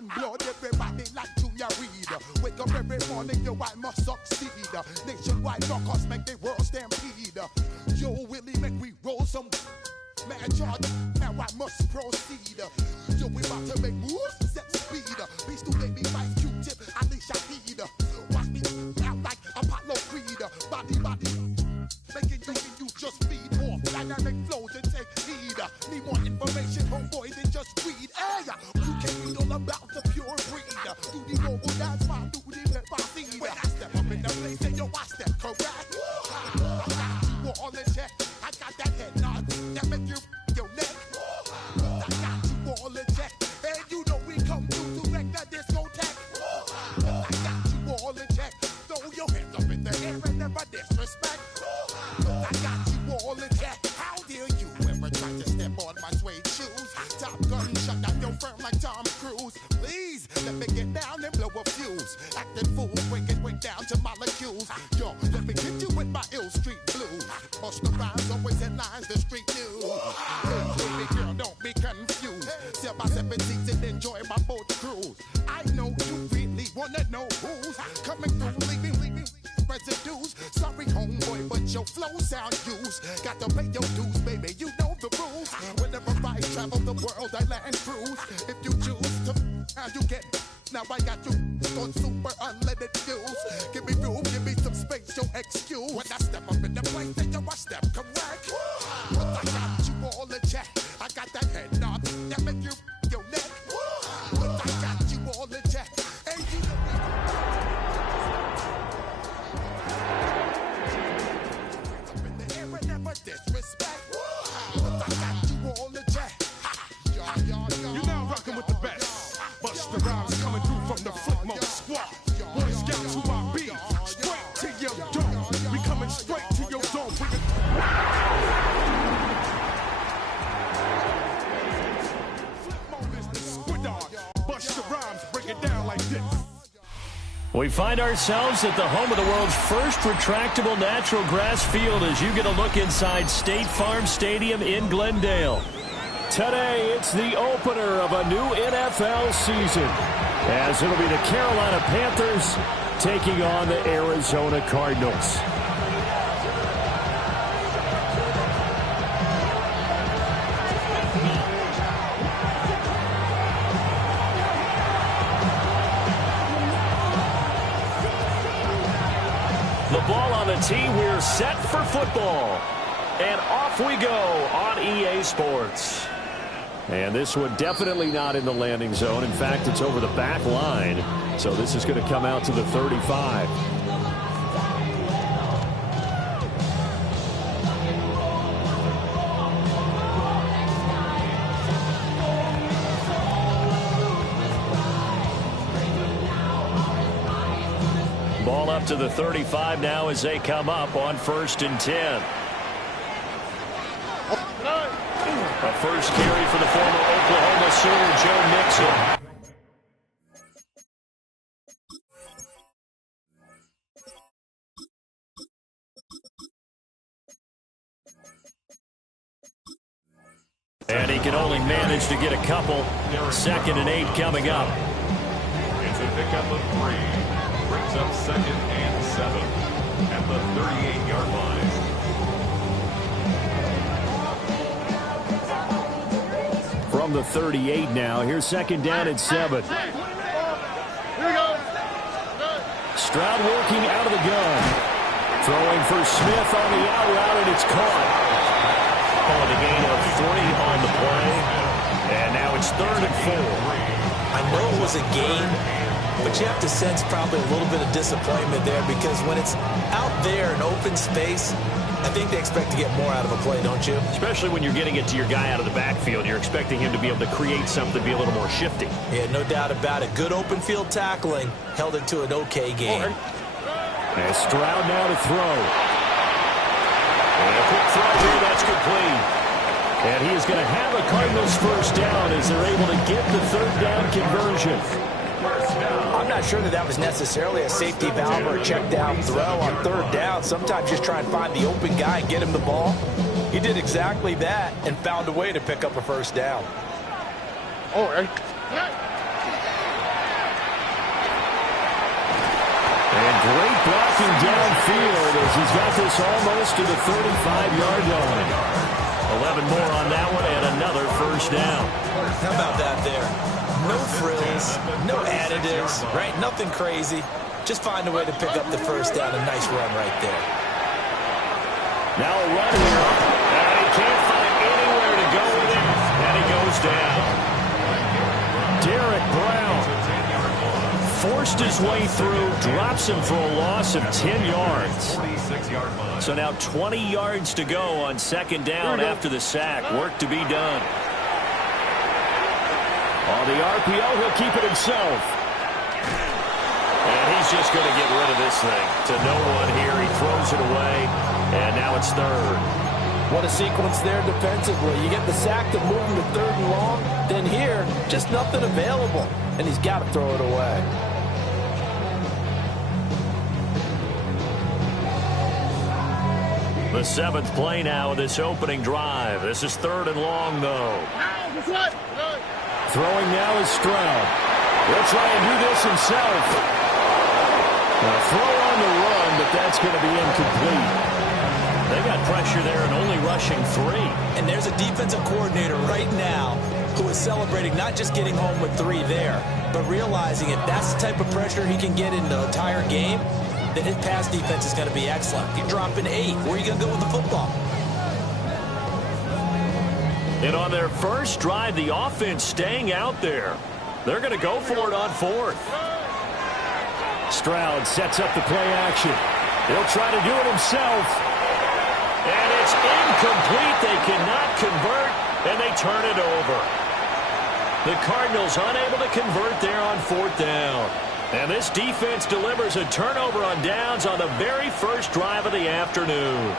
and blood, everybody like Junior Reed. Wake up every morning, yo, I must succeed. Nationwide knockouts make the world stampede. Yo, Willie, make we roll some man charge. Now I must proceed. Yo, we about to make moves, set speed. Beast to baby, Vice Q-tip, Alicia Heed. Watch me out like Apollo Creed. Body, making you just feed off dynamic flows and take heed. Need more information, homeboy, than just read. Hey, you can read all about the pure breed. Do the global dance, my do the pepper seed. When I step up in the place, and yo, I step correct. I got you all in check. I got that head nod that make you your neck. I got you all in check. And you know we come through to wreck the discotheque. I got you all in check. Throw your hands up in the air and never disrespect. I got you all in check. How dare you ever try to step on my suede shoes? Top Gun shut down your firm like Tom Cruise. Please let me get down and blow a fuse. Acting fool, break down to molecules. Yo, let me get you with my ill street blues. Busta Rhymes always headlines the street news. Hey, baby girl, don't be confused. Sell my 7 seats and enjoy my boat cruise. I know you really wanna know who's coming through, leaving residues. Sorry, homeboy, but your flow sound used. Got to pay your dues, baby, you know the rules. Whenever I travel the world, I land cruise. If you choose to, how you get. Now I got you on super unleaded fuels. Give me room, give me some space, your excuse. When I step up in the place, then yo, I step correct. But I got you all in check. I got that head nod that make you your neck. But I got you all in check. And you know up in the air and never disrespect. But I got you all in check. You're now rocking with the best. Busta Rhymes coming through from the Flipmode squad. Boy Scouts who I be. Straight to your door. We coming straight to your door. Flipmode is the squid dog. Busta Rhymes break it down like this. We find ourselves at the home of the world's first retractable natural grass field as you get a look inside State Farm Stadium in Glendale. Today, it's the opener of a new NFL season, as it'll be the Carolina Panthers taking on the Arizona Cardinals. The ball on the tee, we're set for football. And off we go on EA Sports. And this one definitely not in the landing zone. In fact, it's over the back line. So this is going to come out to the 35. Ball up to the 35 now as they come up on 1st and 10. A first carry for the former Oklahoma Sooner, Joe Mixon. And he can only manage to get a couple. 2nd and 8 coming up. It's a pickup of 3. Brings up 2nd and 7 at the 38-yard line. From the 38 now. Here's 2nd down and 7. Stroud working out of the gun. Throwing for Smith on the out route, and it's caught. Calling a gain of 3 on the play. And now it's 3rd and 4. I know it was a gain, but you have to sense probably a little bit of disappointment there, because when it's out there in open space, I think they expect to get more out of a play, don't you? Especially when you're getting it to your guy out of the backfield. You're expecting him to be able to create something, be a little more shifty. Yeah, no doubt about it. Good open field tackling held it to an okay game. And Stroud now to throw. And a quick throw here, that's complete. And he is going to have a Cardinals first down as they're able to get the 3rd down conversion. I'm not sure that was necessarily a safety valve or a check down throw on 3rd down. Sometimes just try and find the open guy and get him the ball. He did exactly that and found a way to pick up a first down. Great blocking downfield as he's got this almost to the 35-yard line. 11 more on that one and another first down. How about that there? No frills, no additives, right? Nothing crazy. Just find a way to pick up the first down. A nice run right there. Now a run here. And he can't find anywhere to go with it. And he goes down. Derek Brown forced his way through, drops him for a loss of 10 yards. So now 20 yards to go on second down after the sack. Work to be done. On the RPO, he'll keep it himself. And he's just going to get rid of this thing to no one here. He throws it away, and now it's third. What a sequence there defensively. You get the sack to move him to third and long. Then here, just nothing available. And he's got to throw it away. The seventh play now of this opening drive. This is third and long, though. Throwing now is Stroud. He'll try and do this himself. A throw on the run, but that's going to be incomplete. They got pressure there and only rushing 3. And there's a defensive coordinator right now who is celebrating not just getting home with 3 there, but realizing if that's the type of pressure he can get in the entire game, then his pass defense is going to be excellent. If you're dropping 8, where are you going to go with the football? And on their first drive, the offense staying out there. They're going to go for it on fourth. Stroud sets up the play action. He'll try to do it himself. And it's incomplete. They cannot convert, and they turn it over. The Cardinals unable to convert there on fourth down. And this defense delivers a turnover on downs on the very first drive of the afternoon.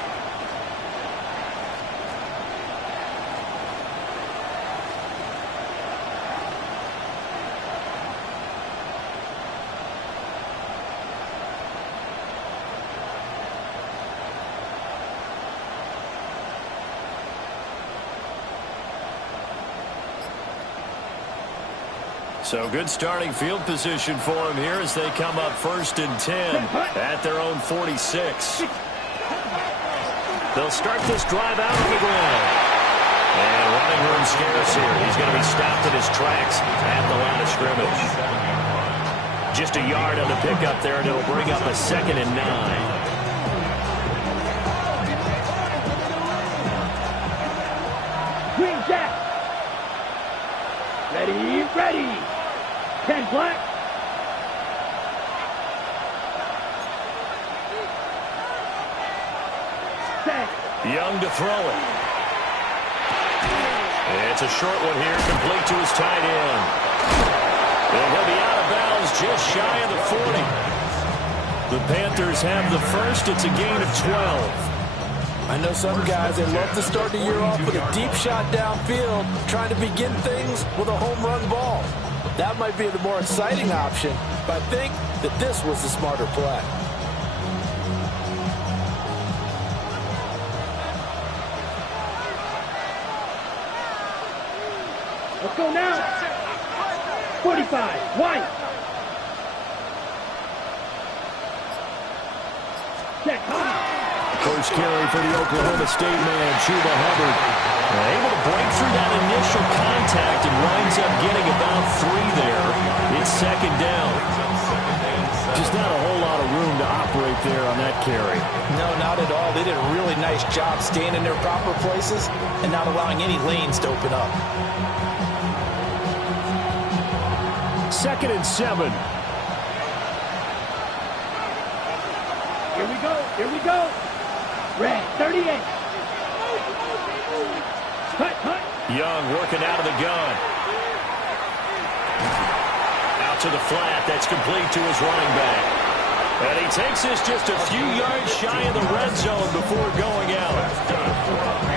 So good starting field position for them here as they come up 1st and 10 at their own 46. They'll start this drive out on the ground. And running room scarce here. He's going to be stopped in his tracks at the line of scrimmage. Just a yard on the pickup there, and it'll bring up a 2nd and 9. Green Jack. Ready, ready. 10 black. Set. Young to throw it. It's a short one here, complete to his tight end. And he'll be out of bounds just shy of the 40. The Panthers have the first. It's a gain of 12. I know some guys, they love to start the year off with a deep shot downfield, trying to begin things with a home run ball. That might be the more exciting option, but I think that this was the smarter play. Let's go now. 45, White. Check, First carry for the Oklahoma State man, Chuba Hubbard. Able to break through that initial contact and winds up getting about 3 there. It's 2nd down. Just not a whole lot of room to operate there on that carry. No, not at all. They did a really nice job staying in their proper places and not allowing any lanes to open up. 2nd and 7. Here we go, here we go. Red, 38. Cut. Young working out of the gun. Out to the flat. That's complete to his running back. And he takes this just a few yards shy of the red zone before going out.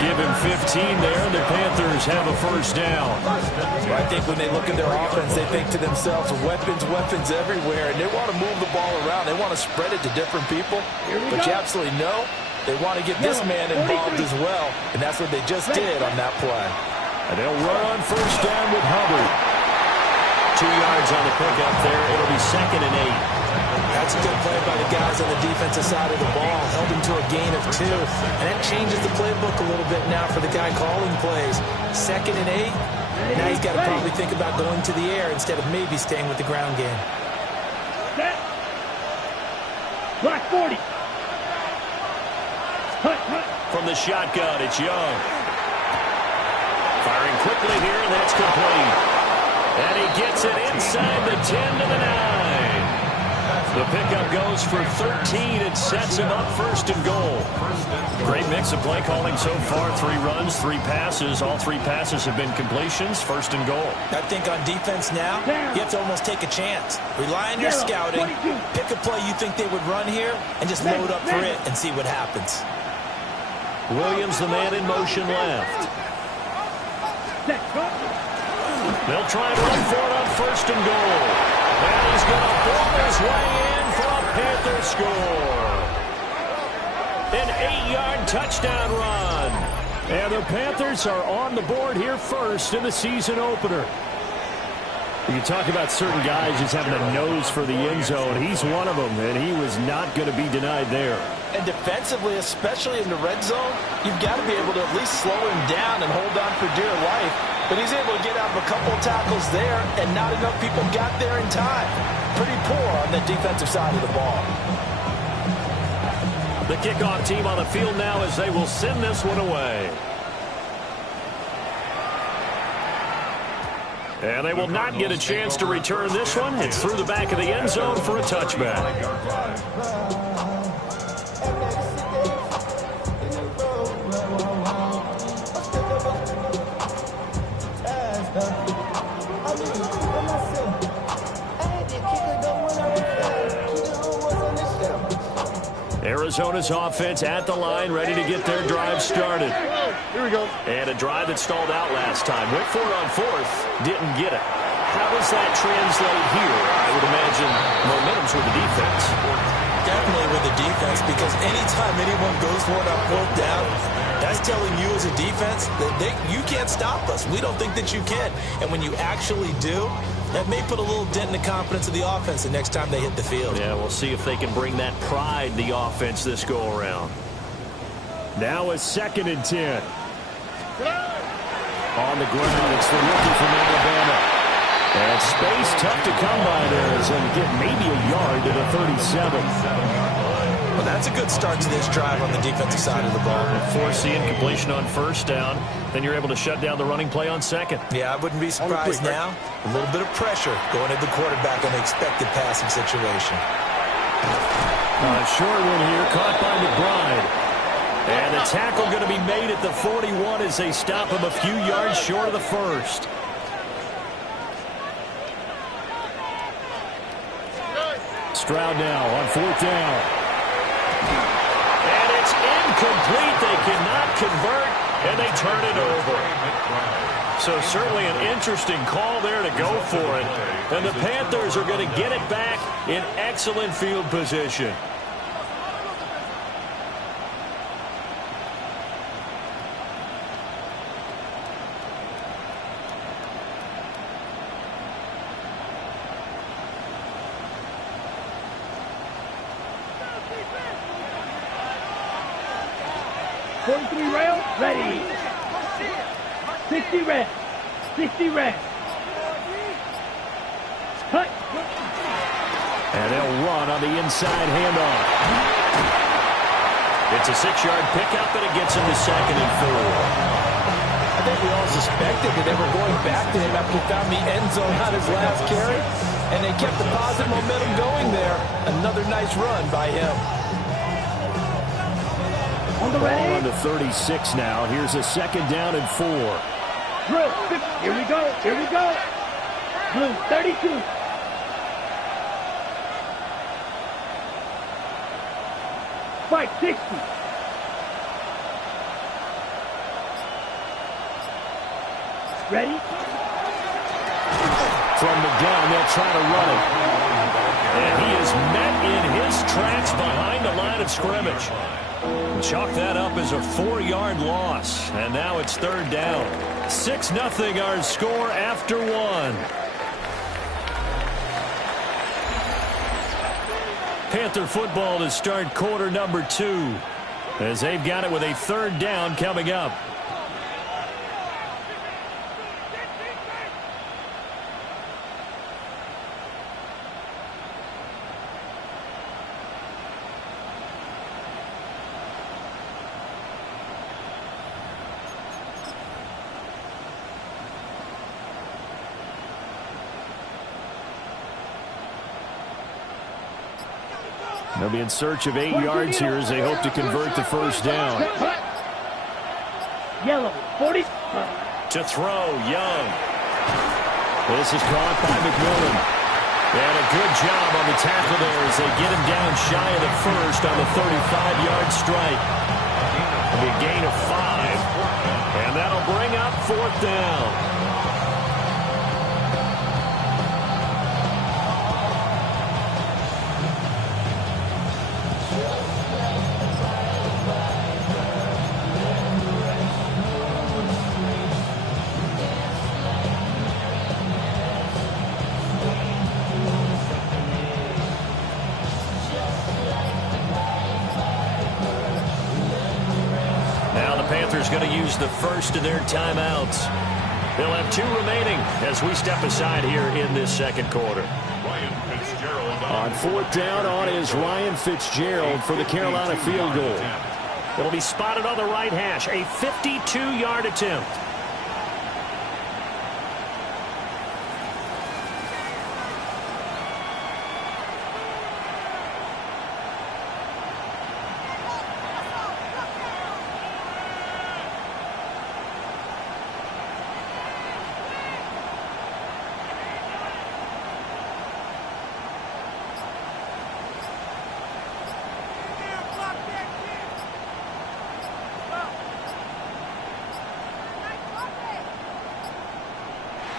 Give him 15 there, and the Panthers have a first down. Well, I think when they look at their offense, they think to themselves, weapons everywhere, and they want to move the ball around. They want to spread it to different people. But you absolutely know they want to get this man involved as well, and that's what they just did on that play. And they'll run on first down with Hubbard. 2 yards on the pickup there. It'll be 2nd and 8. That's a good play by the guys on the defensive side of the ball. Held him to a gain of 2. And that changes the playbook a little bit now for the guy calling plays. 2nd and 8. Now he's got to probably think about going to the air instead of maybe staying with the ground game. Set. Block 40. From the shotgun, it's Young. Firing quickly here, and that's complete. And he gets it inside the 10 to the 9. The pickup goes for 13 and sets him up 1st and goal. Great mix of play calling so far. 3 runs, 3 passes. All 3 passes have been completions. 1st and goal. I think on defense now, you have to almost take a chance. Rely on your scouting. Pick a play you think they would run here and just load up for it and see what happens. Williams, the man in motion left. They'll try and run for it on 1st and goal. And he's going to ball his way in for a Panther score. An 8-yard touchdown run. And the Panthers are on the board here first in the season opener. You talk about certain guys just having a nose for the end zone. He's one of them, and he was not going to be denied there. And defensively, especially in the red zone, you've got to be able to at least slow him down and hold on for dear life. But he's able to get out of a couple of tackles there, and not enough people got there in time. Pretty poor on the defensive side of the ball. The kickoff team on the field now as they will send this one away. And they will not get a chance to return this one. It's through the back of the end zone for a touchback. Arizona's offense at the line, ready to get their drive started. Here we go. And a drive that stalled out last time. Went for it on 4th, didn't get it. How does that translate here? I would imagine momentum's with the defense. Definitely with the defense, because anytime anyone goes for it on 4th down, that's telling you as a defense that you can't stop us. We don't think that you can. And when you actually do, that may put a little dent in the confidence of the offense the next time they hit the field. Yeah, we'll see if they can bring that pride in the offense this go-around. Now a 2nd and 10. On the ground, it's the rookie from Alabama. And space tough to come by there as they get maybe a yard to the 37. Well, that's a good start to this drive on the defensive side of the ball. Force incompletion on 1st down. Then you're able to shut down the running play on 2nd. Yeah, I wouldn't be surprised now. A little bit of pressure going at the quarterback on the expected passing situation. Short one here, caught by McBride. And the tackle going to be made at the 41 as they stop him a few yards short of the 1st. Stroud now on 4th down. And it's incomplete. They cannot convert, and they turn it over. So certainly an interesting call there to go for it. And the Panthers are going to get it back in excellent field position. Rail, ready. 60 red. 60 red. Cut. And they'll run on the inside handoff. It's a 6-yard pickup, and it gets him to 2nd and 4. I think we all suspected that they were going back to him after he found the end zone on his last carry, and they kept the positive momentum going there. Another nice run by him. Ball on the 36 now. Here's a 2nd down and 4. Drill. Here we go. Here we go. Blue 32. Fight 60. Ready? From the gun, they'll try to run it. And he is met in his tracks behind the line of scrimmage. Chalk that up as a 4-yard loss. And now it's 3rd down. 6-0 our score after 1. Panther football to start quarter number 2, as they've got it with a 3rd down coming up. They'll be in search of 8 yards here as they hope to convert the 1st down. Yellow, 40. To throw, Young. This is caught by McMillan. And a good job on the tackle there as they get him down shy of the 1st on the 35-yard strike. It'll be a gain of 5. And that'll bring up 4th down. Going to use the first of their timeouts. They'll have 2 remaining as we step aside here in this 2nd quarter. On 4th down on is Ryan Fitzgerald for the Carolina field goal. It'll be spotted on the right hash. A 52-yard attempt.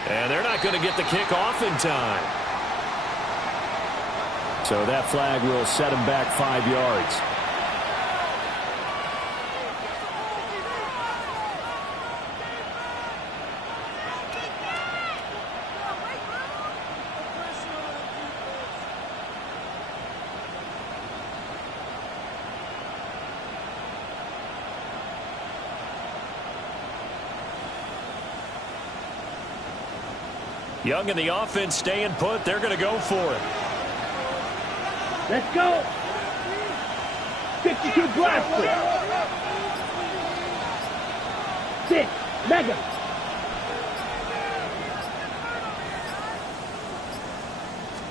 And they're not going to get the kick off in time. So that flag will set him back 5 yards. Young and the offense staying put. They're going to go for it. Let's go. 52 Glasgow. 6 Mega.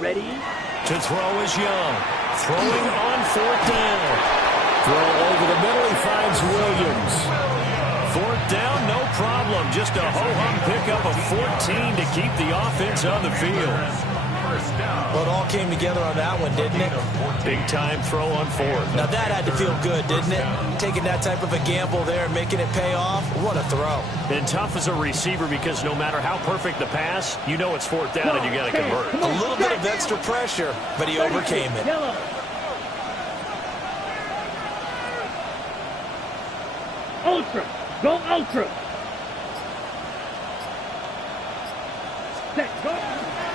Ready? To throw is Young. Throwing on 4th down. Throw over the middle. He finds Williams. 4th down, no problem. Just a ho-hum pickup of 14 to keep the offense on the field. Well, it all came together on that one, didn't it? Big-time throw on 4th. Now, that had to feel good, didn't it? Taking that type of a gamble there and making it pay off. What a throw. And tough as a receiver because no matter how perfect the pass, you know it's 4th down and you got to convert. A little bit of extra pressure, but he overcame it. Yellow. Ultra. Go ultra. Set. Go.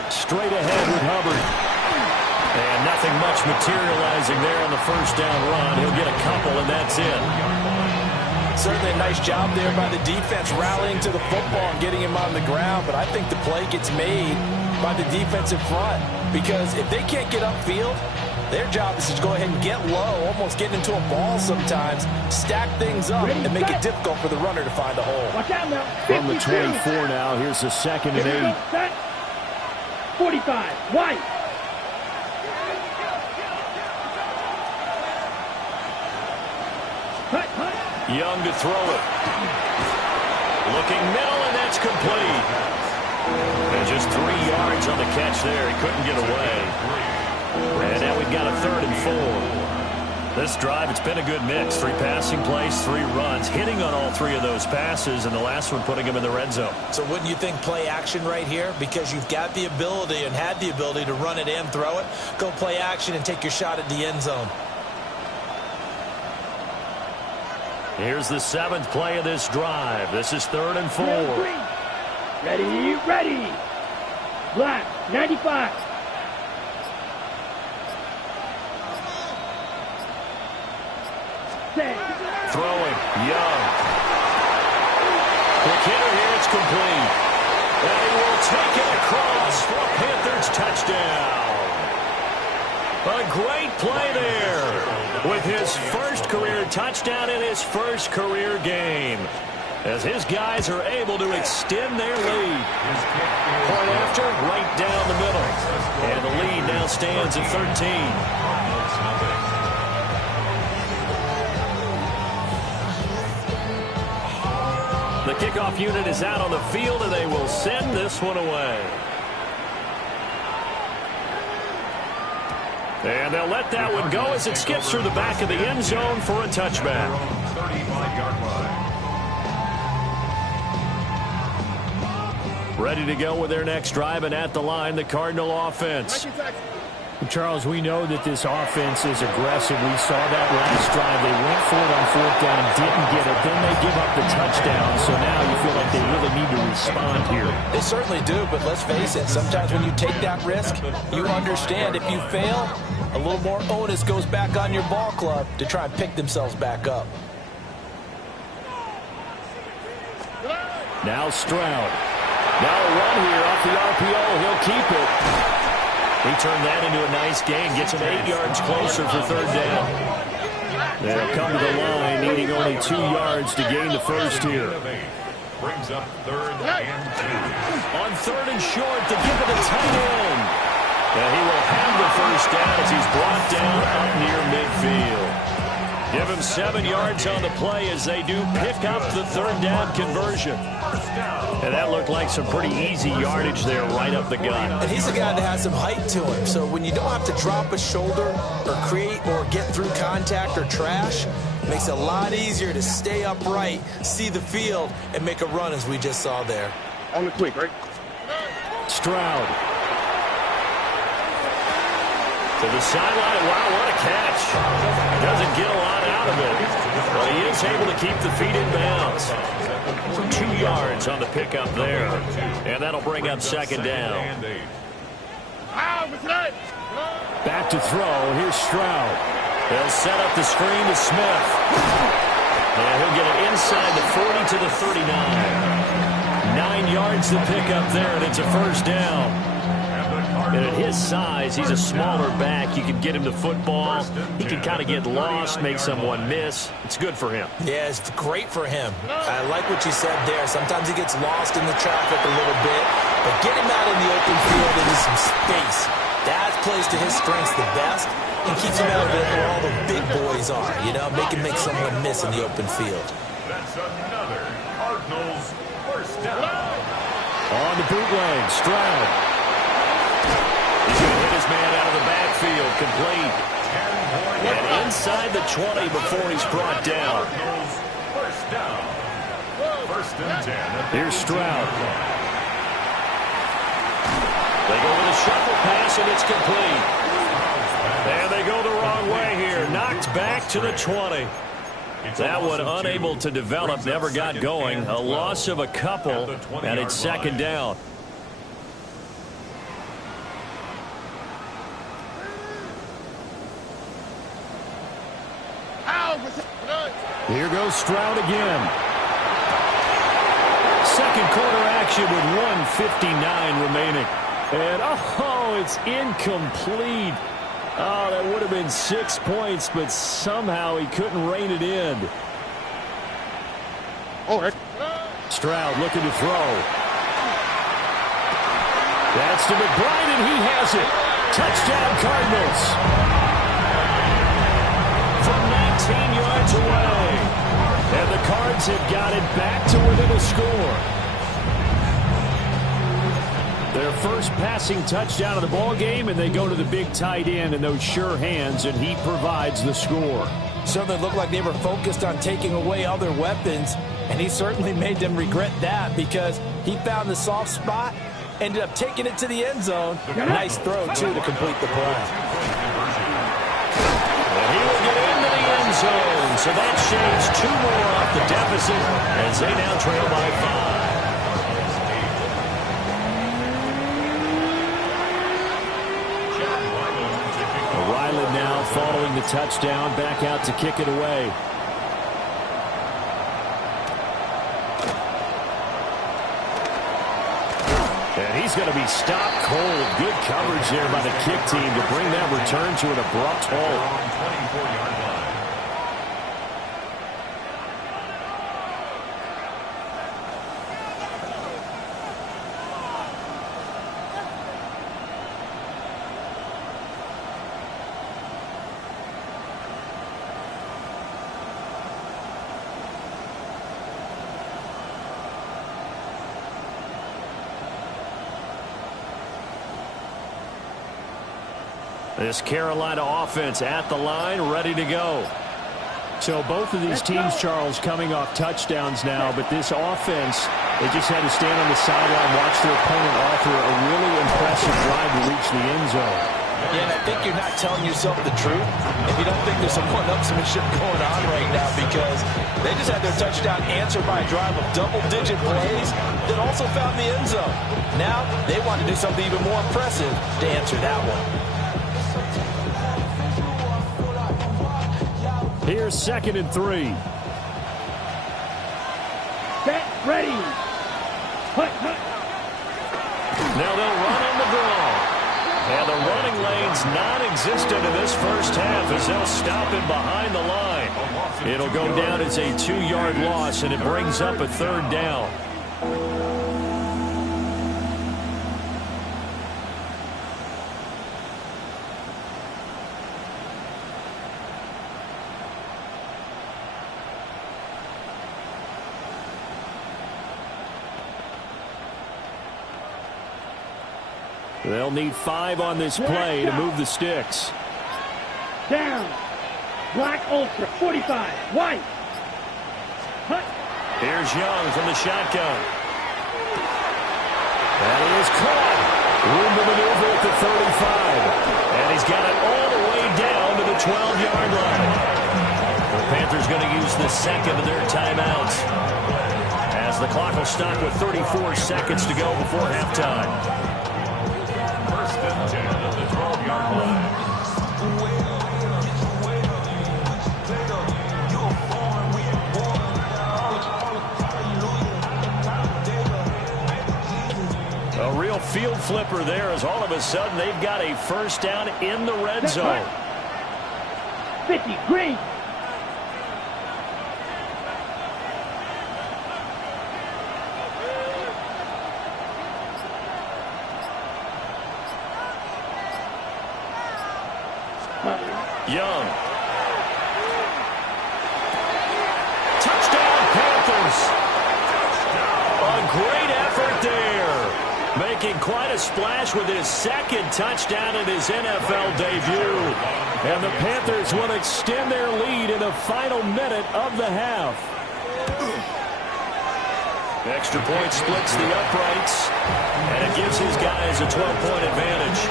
Straight ahead with Hubbard. And nothing much materializing there on the 1st down run. He'll get a couple, and that's it. Certainly a nice job there by the defense rallying to the football and getting him on the ground, but I think the play gets made by the defensive front because if they can't get upfield, their job is to go ahead and get low, almost get into a ball sometimes, stack things up, and make it difficult for the runner to find a hole. Watch out now. From the 24 now, here's the 2nd and 8. Set. 45. White. Young to throw it. Looking middle, and that's complete. And just 3 yards on the catch there. He couldn't get away. And now we've got a 3rd and 4. This drive, it's been a good mix. 3 passing plays, 3 runs, hitting on all 3 of those passes, and the last one putting him in the red zone. So wouldn't you think play action right here? Because you've got the ability and had the ability to run it and throw it. Go play action and take your shot at the end zone. Here's the 7th play of this drive. This is 3rd and 4. Ready, ready. Black, 95. set. Throwing, Young. Quick hitter here, it's complete. And he will take it across for a Panthers touchdown. A great play there with his first career touchdown in his first career game, as his guys are able to extend their lead. Point after, right down the middle. And the lead now stands at 13. The kickoff unit is out on the field, and they will send this one away. And they'll let that one go as it skips through the back of the end zone for a touchback. 35-yard line. Ready to go with their next drive, and at the line, the Cardinal offense. Charles, we know that this offense is aggressive. We saw that last drive. They went for it on fourth down, didn't get it. Then they give up the touchdown. So now you feel like they really need to respond here. They certainly do, but let's face it, sometimes when you take that risk, you understand if you fail, a little more onus goes back on your ball club to try and pick themselves back up. Now Stroud. Now a run here off the RPO. He'll keep it. He turned that into a nice gain. Gets him 8 yards closer for third down. They'll come to the line, needing only 2 yards to gain the first here. Brings up 3rd and 2. On 3rd and short, to give it a tight end. And he will have the first down as he's brought down up near midfield. Give him 7 yards on the play as they do pick up the third down conversion. And that looked like some pretty easy yardage there right up the gut. And he's a guy that has some height to him. So when you don't have to drop a shoulder or create or get through contact or trash, it makes it a lot easier to stay upright, see the field, and make a run as we just saw there. On the quick, right? Stroud. To the sideline. Wow, what a catch. Doesn't get a lot out of it, but he is able to keep the feet in bounds. 2 yards on the pickup there, and that'll bring up second down. Back to throw. Here's Stroud. They'll set up the screen to Smith. And he'll get it inside the 40 to the 39. 9 yards to pick up there, and it's a first down. And at his size, he's a smaller back. You can get him to football. He can kind of get lost, make someone miss. It's good for him. Yeah, it's great for him. I like what you said there. Sometimes he gets lost in the traffic a little bit, but get him out in the open field into some space. That plays to his strengths the best and keeps him out of it where all the big boys are, you know, make someone miss in the open field. That's another Cardinals first down. On the bootleg, Stroud. He's going to hit his man out of the backfield, complete. And inside the 20 before he's brought down. First down. 1st and 10. Here's Stroud. They go with a shuffle pass, and it's complete. And they go the wrong way here. Knocked back to the 20. That one unable to develop, never got going. A loss of a couple, and it's second down. Here goes Stroud again. Second quarter action with 1:59 remaining. And, oh, it's incomplete. Oh, that would have been 6 points, but somehow he couldn't rein it in. All right. Stroud looking to throw. That's to McBride, and he has it. Touchdown, Cardinals. From 19 yards away. And the Cards have got it back to within a score. Their first passing touchdown of the ball game, and they go to the big tight end in those sure hands, and he provides the score. Certainly looked like they were focused on taking away other weapons, and he certainly made them regret that because he found the soft spot, ended up taking it to the end zone. Nice throw, too, to complete the play. And he will get into the end zone, so that shaves 2 more off the deficit as they now trail by 5. Ryland now following the touchdown, back out to kick it away. he's going to be stopped cold. Good coverage there by the kick team to bring that return to an abrupt halt. 24-yard line. This Carolina offense at the line, ready to go. So both of these teams, Charles, coming off touchdowns now, but this offense, they just had to stand on the sideline, watch their opponent offer a really impressive drive to reach the end zone. Yeah, and I think you're not telling yourself the truth if you don't think there's some one-upsmanship going on right now, because they just had their touchdown answered by a drive of double-digit plays that also found the end zone. Now they want to do something even more impressive to answer that one. Here's 2nd and 3. Get ready. Hut, hut. Now they'll run on the draw. And the running lane's non-existent in this first half as they'll stop him behind the line. It'll go down as a 2-yard loss, and it brings up a 3rd down. They'll need 5 on this play to move the sticks. Down. Black Ultra, 45. White. Hut. Here's Young from the shotgun. That is caught. Room to maneuver at the 35. And he's got it all the way down to the 12-yard line. The Panthers going to use the second of their timeouts, as the clock will stop with 34 seconds to go before halftime. 1st and 10 at the 12-yard line. A real field flipper there, as all of a sudden they've got a first down in the red zone. 50, green. Young. Touchdown, Panthers. A great effort there. Making quite a splash with his 2nd touchdown in his NFL debut. And the Panthers will extend their lead in the final minute of the half. Extra point splits the uprights, and it gives his guys a 12-point advantage.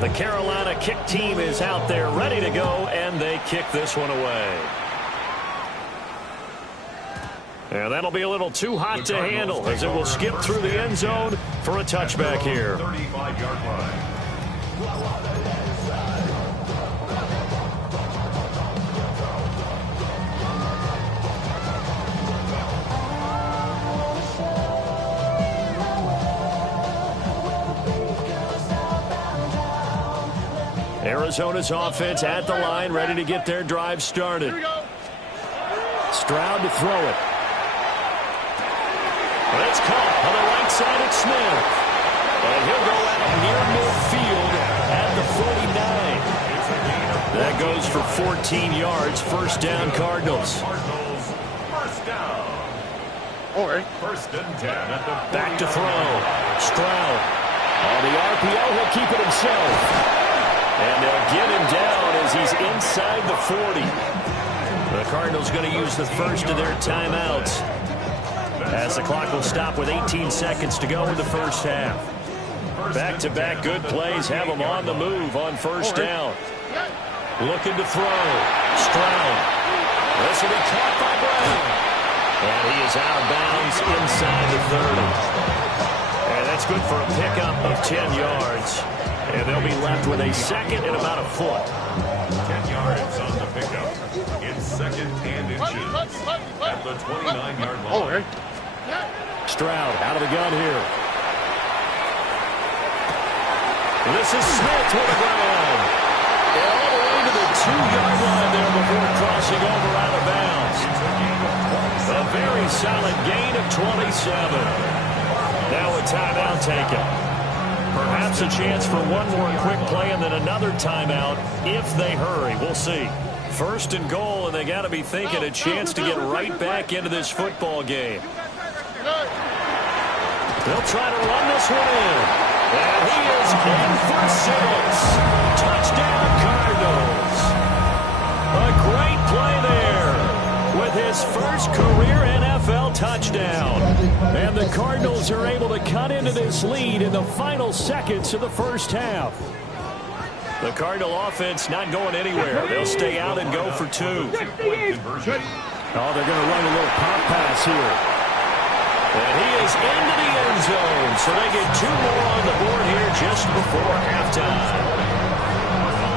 The Carolina kick team is out there ready to go, and they kick this one away. And that'll be a little too hot to handle, as it will skip through the end zone for a touchback here. 35-yard line. Arizona's offense at the line, ready to get their drive started. Stroud to throw it. It's caught on the right side at Smith. And he'll go out near midfield at the 49. That goes for 14 yards. First down, Cardinals. First down. Or 1st and 10 at the 40. Back to throw. Stroud. On the RPO, he'll keep it himself. And they'll get him down as he's inside the 40. The Cardinals going to use the first of their timeouts, as the clock will stop with 18 seconds to go in the first half. Back-to-back good plays have them on the move on first down. Looking to throw. Stroud. This will be caught by Brown. And he is out of bounds inside the 30. And that's good for a pickup of 10 yards. And they'll be left with a 2nd and about a foot. 10 yards on the pickup. It's 2nd and inches at the 29-yard line. Stroud out of the gun here. This is Smith to the ground. And all the way to the 2-yard line there before crossing over out of bounds. A very solid gain of 27. Now a timeout taken. Perhaps a chance for one more quick play and then another timeout if they hurry. We'll see. 1st and goal, and they got to be thinking a chance to get right back into this football game. They'll try to run this one in. And he is in for 6. Touchdown, Cardinals. A great play there with his first career NFL touchdown. And the Cardinals are able to cut into this lead in the final seconds of the first half. The Cardinal offense not going anywhere. They'll stay out and go for 2. Oh, they're going to run a little pop pass here. And he is into the end zone, so they get 2 more on the board here just before halftime.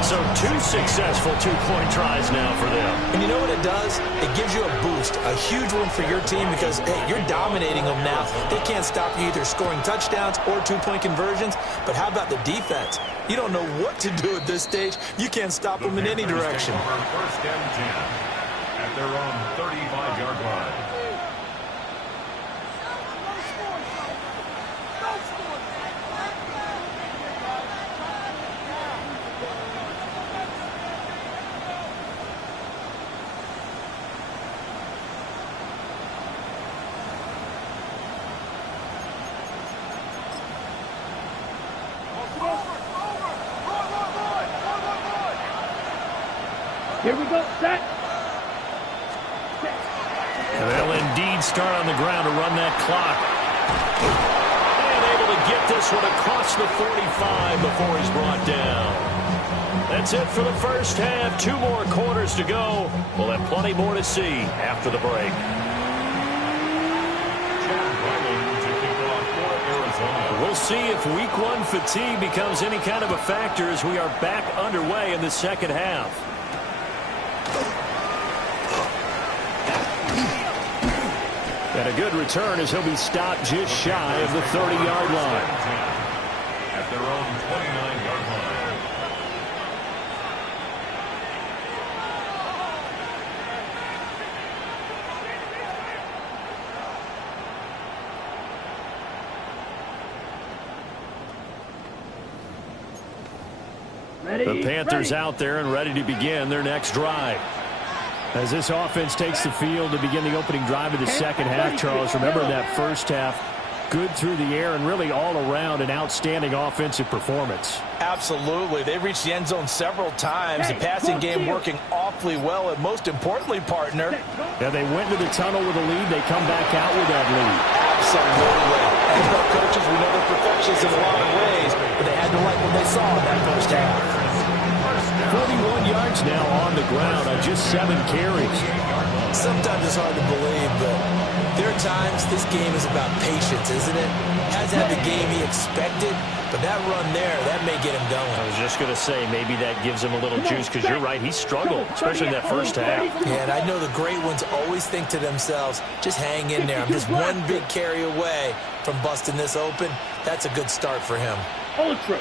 So 2 successful 2-point tries now for them. And you know what it does? It gives you a boost, a huge one for your team because, hey, you're dominating them now. They can't stop you either scoring touchdowns or 2-point conversions. But how about the defense? You don't know what to do at this stage. You can't stop them in any direction. 1st and 10 at their own 35-yard line. Here we go, set. And they'll indeed start on the ground to run that clock. And able to get this one across the 45 before he's brought down. That's it for the first half. 2 more quarters to go. We'll have plenty more to see after the break. We'll see if week 1 fatigue becomes any kind of a factor as we are back underway in the second half. And a good return as he'll be stopped just shy of the 30-yard line. At their own 29-yard line. The Panthers out there and ready to begin their next drive. As this offense takes the field to begin the opening drive of the second half, Charles, remember that first half, good through the air and really all around an outstanding offensive performance. Absolutely. They reached the end zone several times. The passing game working awfully well, and most importantly, partner. Yeah, they went to the tunnel with a lead. They come back out with that lead. Absolutely. NFL coaches, we know they're perfectionists in a lot of ways, but they had to like what they saw in that first half. 41 yards now on the ground on just 7 carries. Sometimes it's hard to believe, but there are times this game is about patience, isn't it? Hasn't had the game he expected, but that run there, that may get him going. I was just going to say, maybe that gives him a little juice, because you're right, he struggled, especially in that first half. Yeah, and I know the great ones always think to themselves, just hang in there. I'm just one big carry away from busting this open. That's a good start for him. Ultra.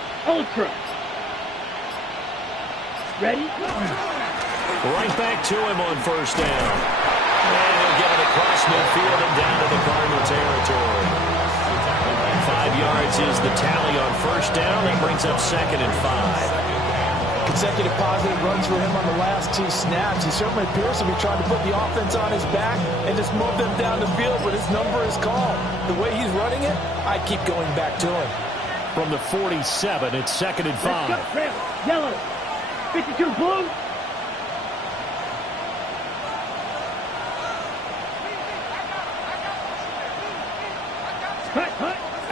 Ready? Right back to him on first down. And he'll get it across midfield and down to the Cardinal territory. 5 yards is the tally on first down. That brings up 2nd and 5. Consecutive positive runs for him on the last 2 snaps. He certainly appears to be trying to put the offense on his back and just move them down the field, but his number is called. The way he's running it, I keep going back to him. From the 47, it's 2nd and 5. Let's go, yellow. 52 blue.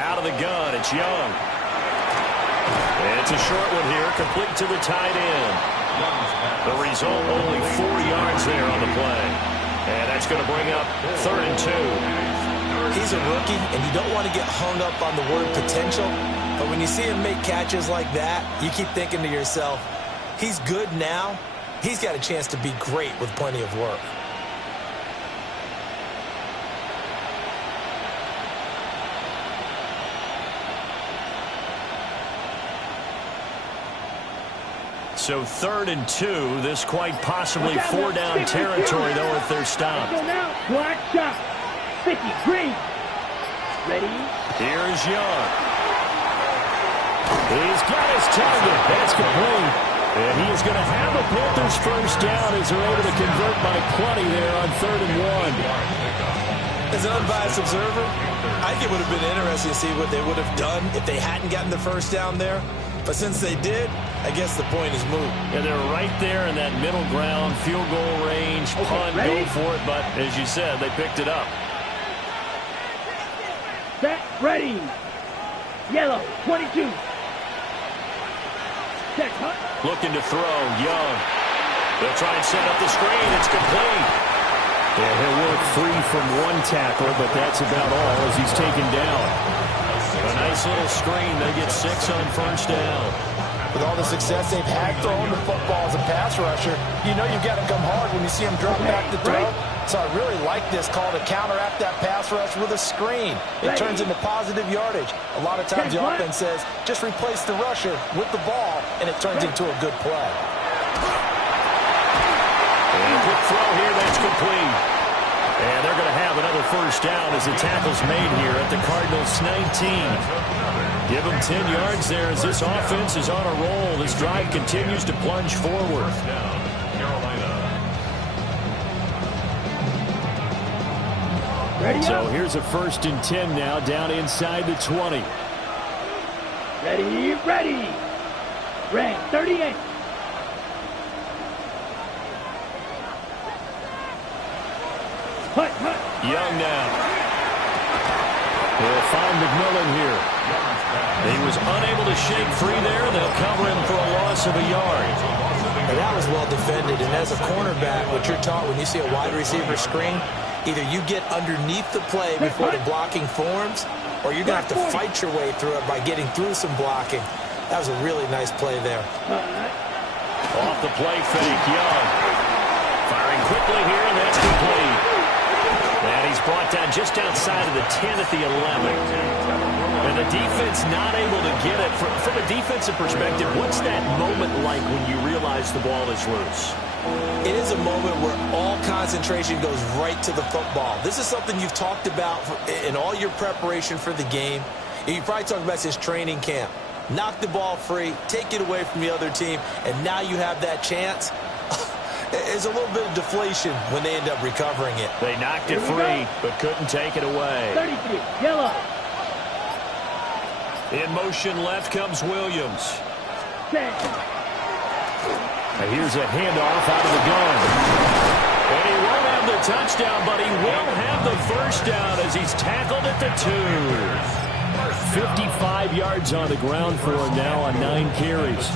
Out of the gun, it's Young. It's a short one here, complete to the tight end. The result, only 4 yards there on the play. And that's going to bring up 3rd and 2. He's a rookie, and you don't want to get hung up on the word potential. But when you see him make catches like that, you keep thinking to yourself, He's good now. He's got a chance to be great with plenty of work. So 3rd and 2. This quite possibly 4-down territory, though, if they're stopped. Black shot. 50, green. Ready? Here's Young. He's got his target. That's complete. And he is going to have the Panthers first down as they're able to convert by plenty there on 3rd and 1. As an unbiased observer, I think it would have been interesting to see what they would have done if they hadn't gotten the first down there. But since they did, I guess the point is moot. And they're right there in that middle ground, field goal range, punt, go for it. But as you said, they picked it up. Set, ready. Yellow, 22. Set, cut. Looking to throw, Young. They'll try and set up the screen. It's complete. Yeah, he'll work free from one tackle, but that's about all as he's taken down. A nice little screen. They get 6 on first down. With all the success they've had throwing the football as a pass rusher, you know you've got to come hard when you see him drop back to throw. So I really like this call to counteract that pass rush with a screen. It turns into positive yardage. A lot of times the offense says, just replace the rusher with the ball, and it turns into a good play. And a quick throw here, that's complete. And they're going to have another first down as the tackle's made here at the Cardinals' 19. Give them 10 yards there as this offense is on a roll. This drive continues to plunge forward. So here's a 1st and 10 now, down inside the 20. Ready, ready. Red, 38. Hut, hut. Young now. They'll find McMillan here. He was unable to shake free there. They'll cover him for a loss of a yard. And that was well defended. And as a cornerback, what you're taught when you see a wide receiver screen, either you get underneath the play before the blocking forms, or you're going to have to fight your way through it by getting through some blocking. That was a really nice play there. Off the play fake, Young. Firing quickly here, and that's complete. And he's brought down just outside of the 10 at the 11. And the defense not able to get it. From a defensive perspective, what's that moment like when you realize the ball is loose? It is a moment where all concentration goes right to the football. This is something you've talked about in all your preparation for the game. You probably talked about since training camp. Knock the ball free, take it away from the other team, and now you have that chance. There's a little bit of deflation when they end up recovering it. They knocked it free, but couldn't take it away. 33, yellow. In motion left comes Williams. And here's a handoff out of the gun. And he won't have the touchdown, but he will have the first down as he's tackled at the 2. 55 yards on the ground for him now on 9 carries.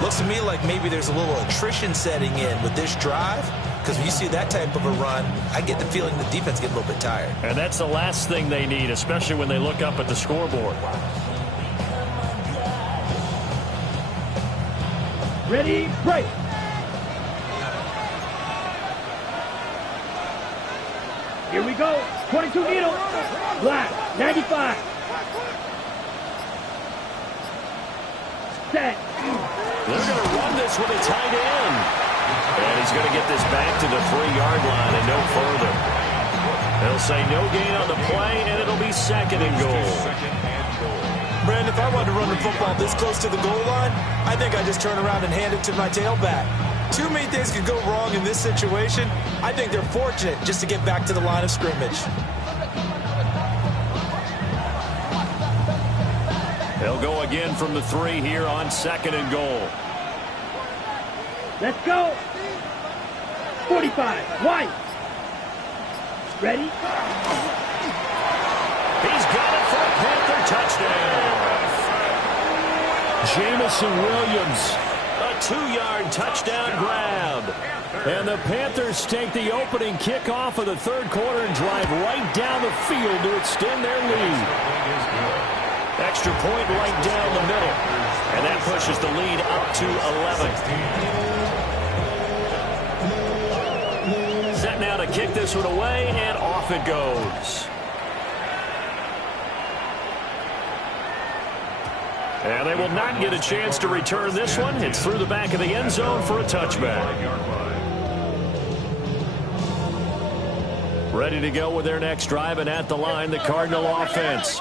Looks to me like maybe there's a little attrition setting in with this drive, because when you see that type of a run, I get the feeling the defense gets a little bit tired. And that's the last thing they need, especially when they look up at the scoreboard. Ready, break. Here we go. 22 needle. Black, 95. Set. They're going to run this with a tight end. And he's going to get this back to the 3-yard line and no further. They'll say no gain on the play, and it'll be 2nd and goal. Brandon, if I wanted to run the football this close to the goal line, I think I just turn around and hand it to my tailback. Too many things could go wrong in this situation. I think they're fortunate just to get back to the line of scrimmage. They'll go again from the 3 here on 2nd and goal. Let's go. 45, White. Ready? He's got it for a Panther touchdown. Jamison Williams, a 2-yard touchdown grab. And the Panthers take the opening kickoff of the 3rd quarter and drive right down the field to extend their lead. Extra point right down the middle. And that pushes the lead up to 11. Set now to kick this one away, and off it goes. And they will not get a chance to return this one. It's through the back of the end zone for a touchback. Ready to go with their next drive, and at the line, the Cardinal offense.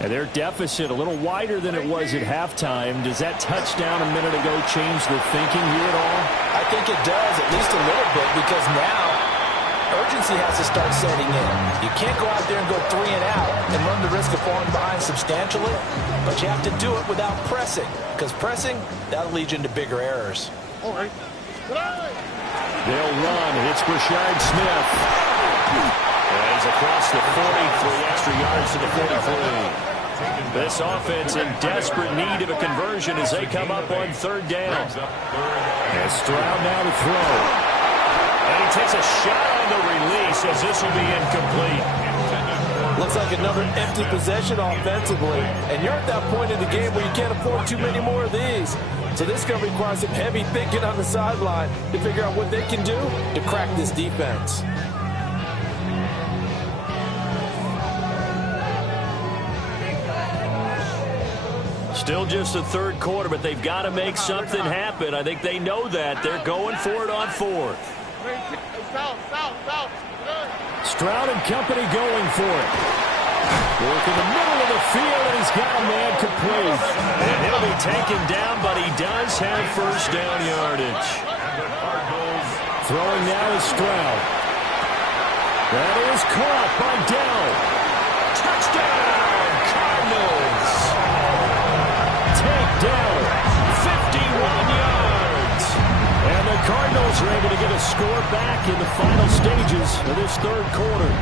And their deficit a little wider than it was at halftime. Does that touchdown a minute ago change the thinking here at all? I think it does, at least a little bit, because now urgency has to start setting in. You can't go out there and go 3 and out and run the risk of falling behind substantially, but you have to do it without pressing, because pressing, that'll lead you into bigger errors. All right. They'll run. It's Brashard Smith. And he's across the 40, 3 extra yards to the 43. This offense in desperate need of a conversion as they come up on 3rd down. And Stroud now to throw. And he takes a shot on the release as this will be incomplete. Looks like another empty possession offensively. And you're at that point in the game where you can't afford too many more of these. So this is going to require some heavy thinking on the sideline to figure out what they can do to crack this defense. Still just the 3rd quarter, but they've got to make something happen. I think they know that. They're going for it on 4th. Stroud and company going for it. Work in the middle of the field, and he's got a man complete. And he'll be taken down, but he does have 1st down yardage. Throwing now is Stroud. That is caught by Dell. Touchdown, Cardinals. Take down, 51 yards. And the Cardinals are able to get a score back in the final stages of this 3rd quarter.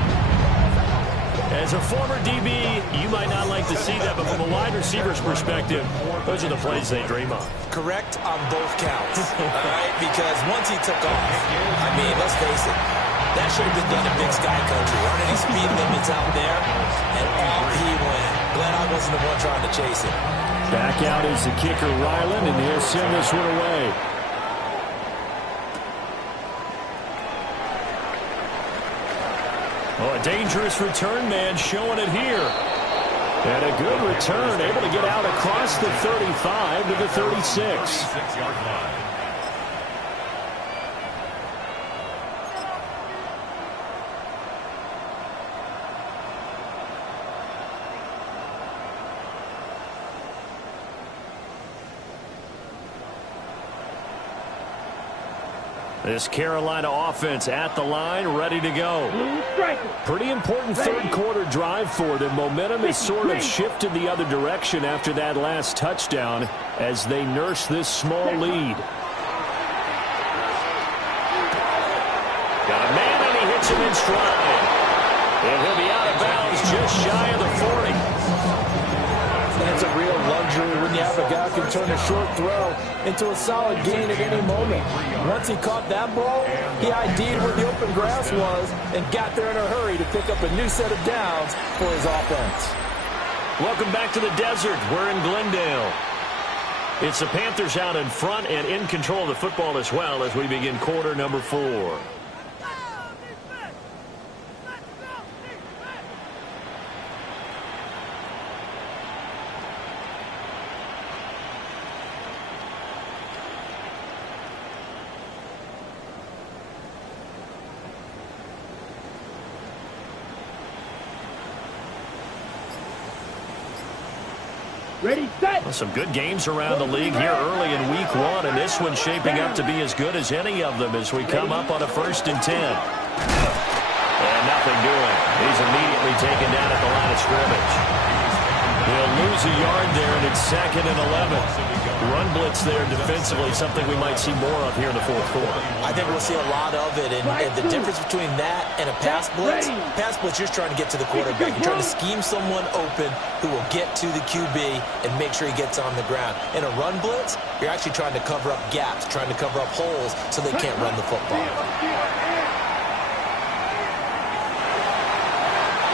As a former DB, you might not like to see that, but from a wide receiver's perspective, those are the plays they dream of. Correct on both counts, all right? Because once he took off, I mean, let's face it, that should have been done in Big Sky Country. Aren't any speed limits out there? And off he went. Glad I wasn't the one trying to chase him. Back out is the kicker, Ryland, and he'll send this one away. Oh, a dangerous return man showing it here. And a good return, able to get out across the 35 to the 36. This Carolina offense at the line, ready to go. Pretty important 3rd quarter drive for them. Momentum has sort of shifted the other direction after that last touchdown as they nurse this small lead. Got a man, and he hits him in stride. And he'll be out of bounds just shy of the 40. That's a real luxury when you have a guy who can turn a short throw into a solid gain at any moment. Once he caught that ball, he ID'd where the open grass was and got there in a hurry to pick up a new set of downs for his offense. Welcome back to the desert. We're in Glendale. It's the Panthers out in front and in control of the football as well as we begin quarter number 4. Ready, set. Well, some good games around the league here early in week 1, and this one's shaping up to be as good as any of them as we come up on a 1st and 10. And nothing doing. He's immediately taken down at the line of scrimmage. He'll lose a yard there, and it's 2nd and 11. Run blitz there defensively, something we might see more of here in the 4th quarter. I think we'll see a lot of it, and the difference between that and a pass blitz, you're just trying to get to the quarterback. You're trying to scheme someone open who will get to the QB and make sure he gets on the ground. In a run blitz, you're actually trying to cover up gaps, trying to cover up holes so they can't run the football.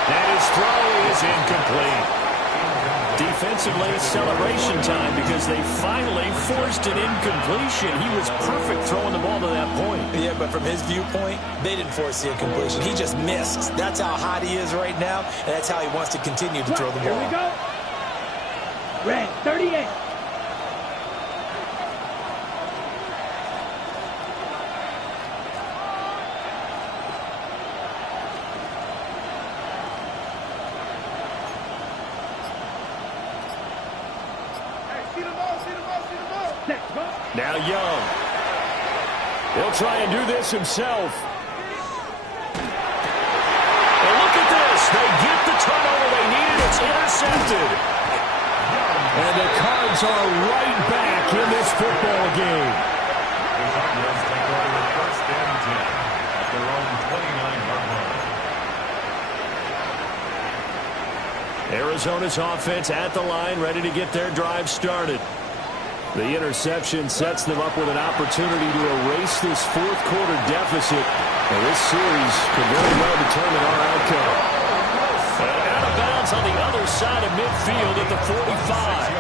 And his throw is incomplete. Defensively, celebration time because they finally forced an incompletion. He was perfect throwing the ball to that point. Yeah, but from his viewpoint, they didn't force the incompletion. He just missed. That's how hot he is right now, and that's how he wants to continue to throw the ball. Here we go. Red, 38. Now Young. He'll try and do this himself. And look at this. They get the turnover they needed. It's intercepted. And the Cards are right back in this football game. The Cardinals take over first and 10 at their own 29-yard line. Arizona's offense at the line, ready to get their drive started. The interception sets them up with an opportunity to erase this fourth quarter deficit. And this series could very well determine our outcome. And out of bounds on the other side of midfield at the 45.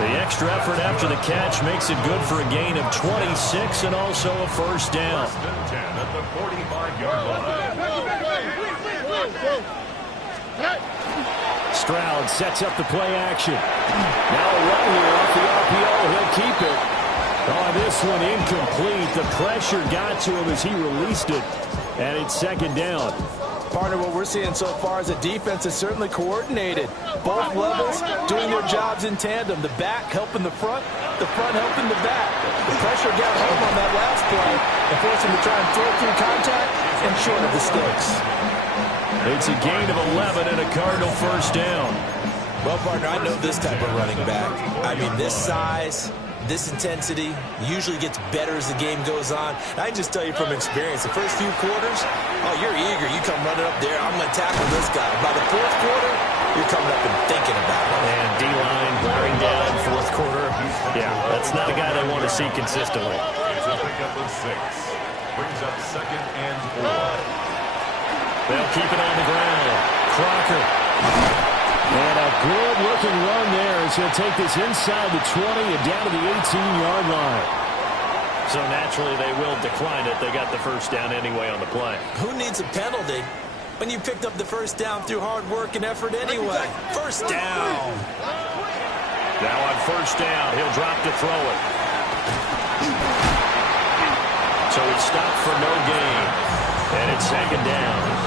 The extra effort after the catch makes it good for a gain of 26 and also a first down. First and 10 at the 45-yard line. Stroud sets up the play action. Now a run here off the RPO. He'll keep it. Oh, this one incomplete. The pressure got to him as he released it. And it's second down. Partner, what we're seeing so far is the defense is certainly coordinated. Both levels doing their jobs in tandem. The back helping the front helping the back. The pressure got home on that last play and forced him to try and throw through contact and short of the sticks. It's a gain of 11 and a Cardinal first down. Well, partner, I know this type of running back. I mean, this size, this intensity usually gets better as the game goes on. I can just tell you from experience, the first few quarters, oh, you're eager. You come running up there, I'm going to tackle this guy. By the fourth quarter, you're coming up and thinking about it. And D-line wearing down fourth quarter. Yeah, that's not a guy they want to see consistently. It's a pickup of 6. Brings up second and 4. They'll keep it on the ground. Crocker. And a good-looking run there as he'll take this inside the 20 and down to the 18-yard line. So naturally they will decline it. They got the first down anyway on the play. Who needs a penalty when you picked up the first down through hard work and effort anyway? First down. Now on first down, he'll drop to throw it. So he stopped for no gain. And it's second down.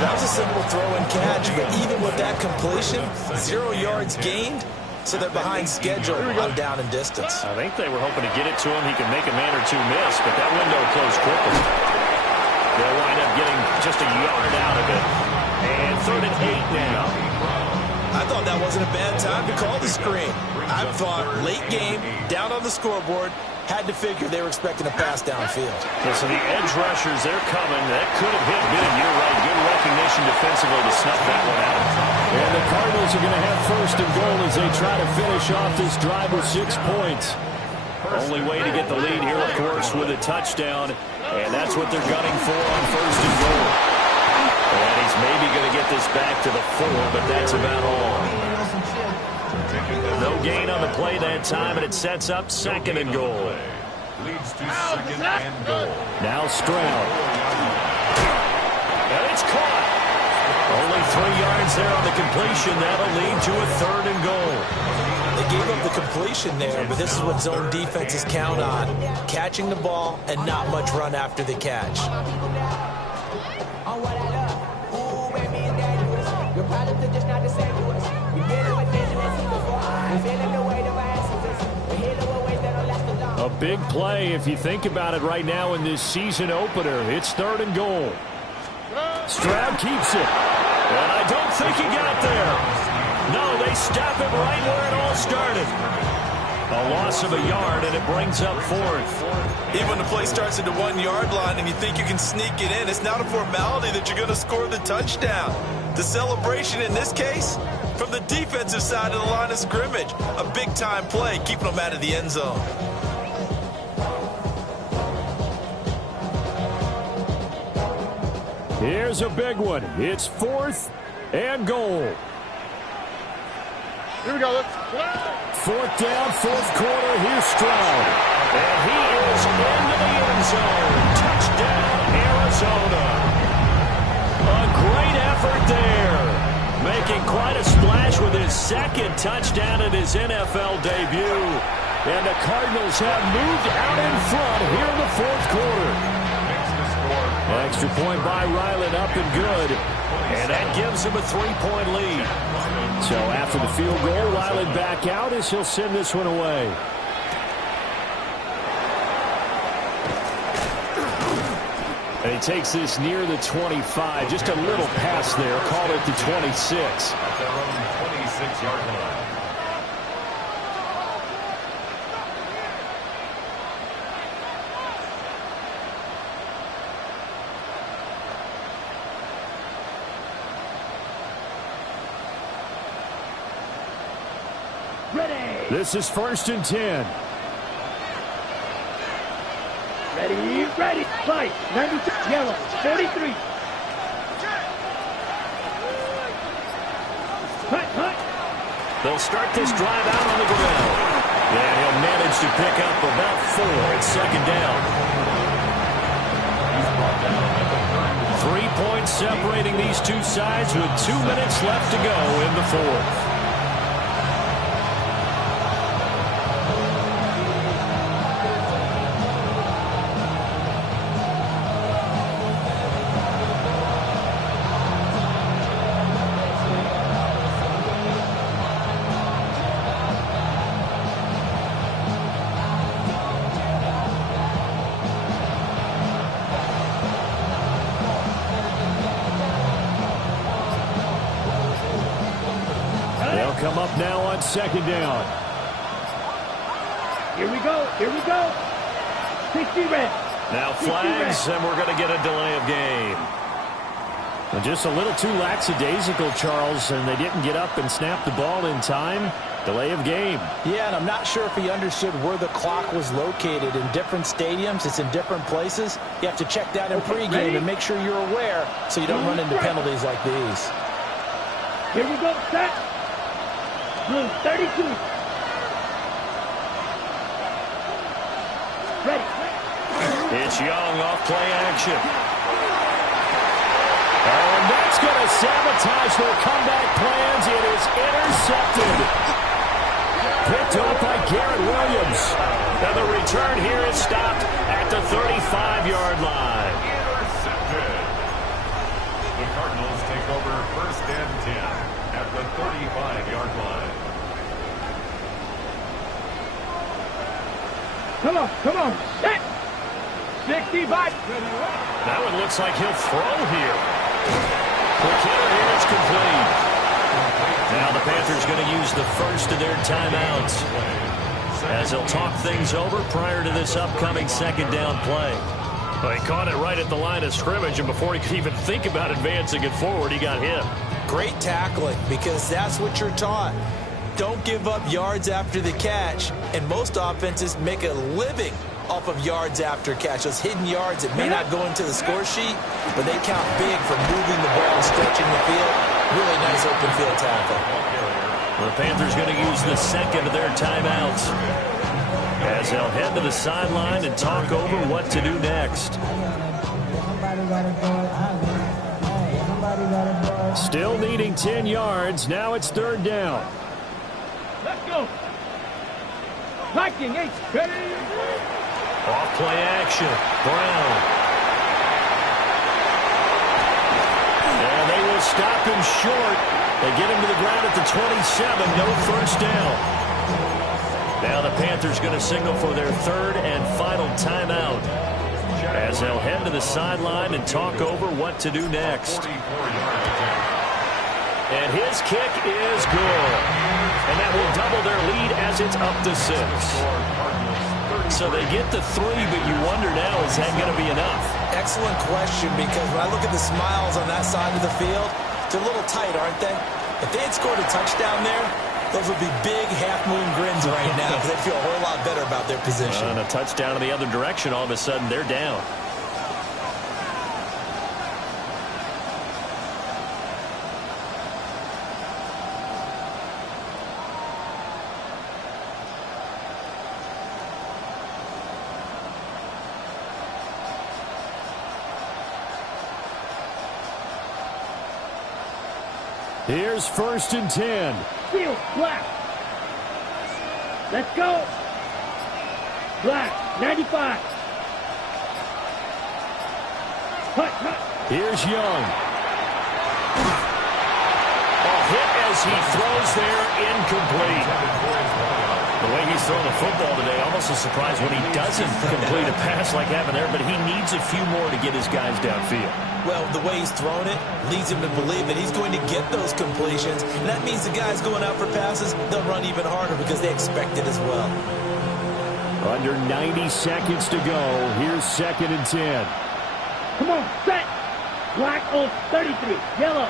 That was a simple throw and catch, but even with that completion, 0 yards gained, so they're behind schedule on down and distance. I think they were hoping to get it to him. He could make a man or two miss, but that window closed quickly. They'll wind up getting just a yard out of it. And third and 8 now. I thought that wasn't a bad time to call the screen. I thought late game, down on the scoreboard, had to figure they were expecting a pass downfield. Yeah, so the edge rushers, they're coming. That could have hit big. You're right. Good recognition defensively to snuff that one out. And the Cardinals are going to have first and goal as they try to finish off this drive with 6 points. Only way to get the lead here, of course, with a touchdown. And that's what they're gunning for on first and goal. And he's maybe going to get this back to the 4, but that's about all. No gain on the play that time, and it sets up second and goal. Leads to second and goal. Now Stroud. And it's caught. Only 3 yards there on the completion. That'll lead to a third and goal. They gave up the completion there, but this is what zone defenses count on. Catching the ball and not much run after the catch. A big play if you think about it right now in this season opener. It's third and goal. Stroud keeps it. And I don't think he got there. No, they stop him right where it all started. A loss of a yard, and it brings up fourth. Even when the play starts at the 1 yard line and you think you can sneak it in, it's not a formality that you're going to score the touchdown. The celebration in this case, from the defensive side of the line of scrimmage, a big-time play, keeping them out of the end zone. Here's a big one. It's fourth and goal. Here we go. Let's play. Fourth down, fourth quarter. Here's Stroud. And he is into the end zone. Touchdown, Arizona. A great effort there. Making quite a splash with his second touchdown in his NFL debut. And the Cardinals have moved out in front here in the fourth quarter. Extra point by Ryland, up and good. And that gives him a 3-point lead. So after the field goal, Ryland back out as he'll send this one away. And he takes this near the 25. Just a little pass there. Call it the 26. At their own 26-yard line. Ready. This is 1st and 10. Ready, ready. Fight. 96, yellow. 43. Hut. They'll start this drive out on the ground. And he'll manage to pick up about 4 at second down. 3 points separating these two sides with 2 minutes left to go in the fourth. Come up now on second down. Here we go. 60 red. Now flags, and we're going to get a delay of game. And just a little too lackadaisical, Charles, and they didn't get up and snap the ball in time. Delay of game. Yeah, and I'm not sure if he understood where the clock was located. In different stadiums, it's in different places. You have to check that in pregame and make sure you're aware so you don't run into penalties like these. Here we go. Set. Blue 32. Ready. It's Young off play action. And that's going to sabotage their comeback plans. It is intercepted. Picked up by Garrett Williams. And the return here is stopped at the 35-yard line. Intercepted. The Cardinals take over 1st and 10 at the 35-yard line. Come on. Set. 65. That one looks like he'll throw here. The kicker here is complete. Now the Panthers going to use the first of their timeouts as they'll talk things over prior to this upcoming second down play. Well, he caught it right at the line of scrimmage, and before he could even think about advancing it forward, he got hit. Great tackling, because that's what you're taught. Don't give up yards after the catch, and most offenses make a living off of yards after catch. Those hidden yards that may not go into the score sheet, but they count big for moving the ball and stretching the field. Really nice open field tackle. The Panthers going to use the second of their timeouts as they'll head to the sideline and talk over what to do next. Still needing 10 yards. Now it's 3rd down. Let's go. Viking H. Ready. Off play action. Brown. And they will stop him short. They get him to the ground at the 27. No first down. Now the Panthers going to signal for their 3rd and final timeout as they'll head to the sideline and talk over what to do next. And his kick is good. And that will double their lead as it's up to 6. So they get the 3, but you wonder now, is that going to be enough? Excellent question, because when I look at the smiles on that side of the field, they're a little tight, aren't they? If they had scored a touchdown there, those would be big half-moon grins right now because they feel a whole lot better about their position. And a touchdown in the other direction, all of a sudden they're down. Here's 1st and 10. Field, black. Let's go. Black, 95. Hut. Here's Young. A hit as he throws there, incomplete. The way he's throwing the football today, almost a surprise when he doesn't complete a pass like happened there, but he needs a few more to get his guys downfield. Well, the way he's thrown it leads him to believe that he's going to get those completions. And that means the guys going out for passes, they'll run even harder because they expect it as well. Under 90 seconds to go. Here's 2nd and 10. Come on, set. Black on 33. Yellow.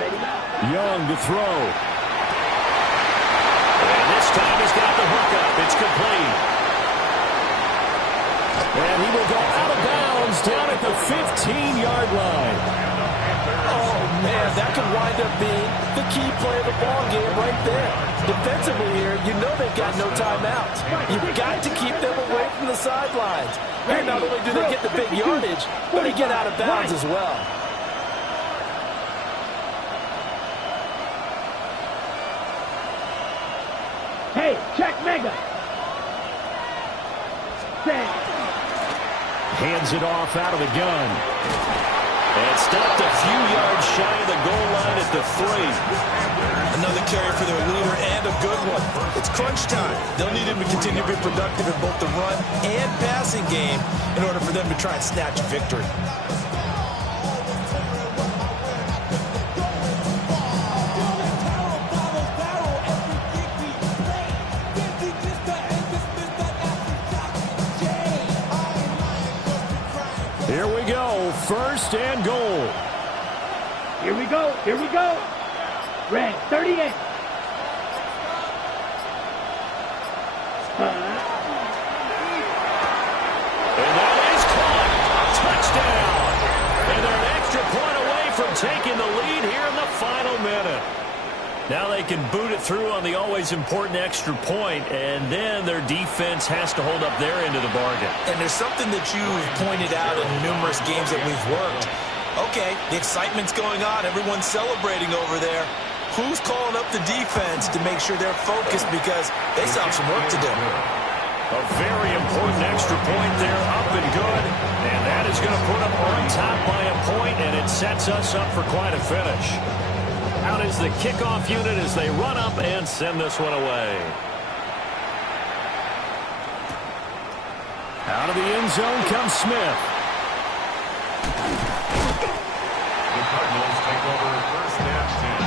Ready now. Young to throw. And this time he's got the hook up. It's complete. And he will go out of bounds down at the 15-yard line. Oh, man, that could wind up being the key play of the ball game right there. Defensively here, you know they've got no timeouts. You've got to keep them away from the sidelines. And not only do they get the big yardage, but they get out of bounds as well. Hey, check mega. Set. Hands it off out of the gun. And stopped a few yards shy of the goal line at the 3. Another carry for their leader and a good one. It's crunch time. They'll need him to continue to be productive in both the run and passing game in order for them to try and snatch a victory. Here we go, 1st and goal. Here we go. Here we go. Red, 38. And that is caught. Touchdown. And they're an extra point away from taking the lead here in the final minute. Now they can boot it through on the always important extra point, and then their defense has to hold up their end of the bargain. And there's something that you've pointed out in numerous games that we've worked. Okay, the excitement's going on. Everyone's celebrating over there. Who's calling up the defense to make sure they're focused because they still have some work to do? A very important extra point there, up and good. And that is going to put them on top by a point, and it sets us up for quite a finish. Out is the kickoff unit as they run up and send this one away. Out of the end zone comes Smith. The Cardinals take over 1st and 10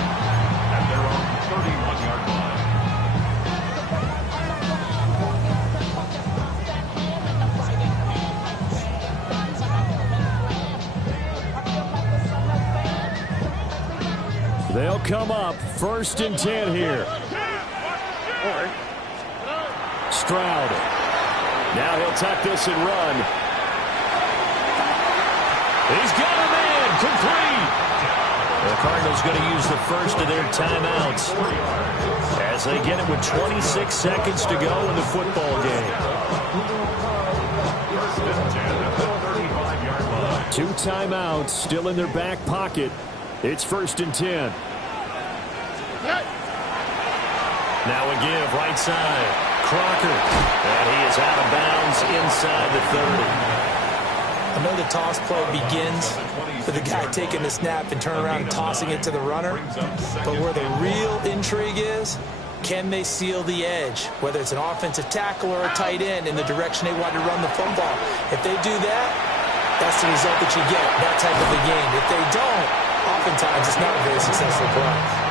at their own 31-yard line. They'll come up 1st and 10 here. Stroud. Now he'll tuck this and run. He's got him in. Complete. The Cardinals going to use the first of their timeouts as they get it with 26 seconds to go in the football game. 2 timeouts still in their back pocket. It's 1st and 10. Now a give right side. Crocker. And he is out of bounds inside the 30. I know the toss play begins with the guy taking the snap and turn around and tossing it to the runner. But where the real intrigue is, can they seal the edge? Whether it's an offensive tackle or a tight end in the direction they want to run the football. If they do that, that's the result that you get, that type of a game. If they don't, oftentimes it's not a very successful play.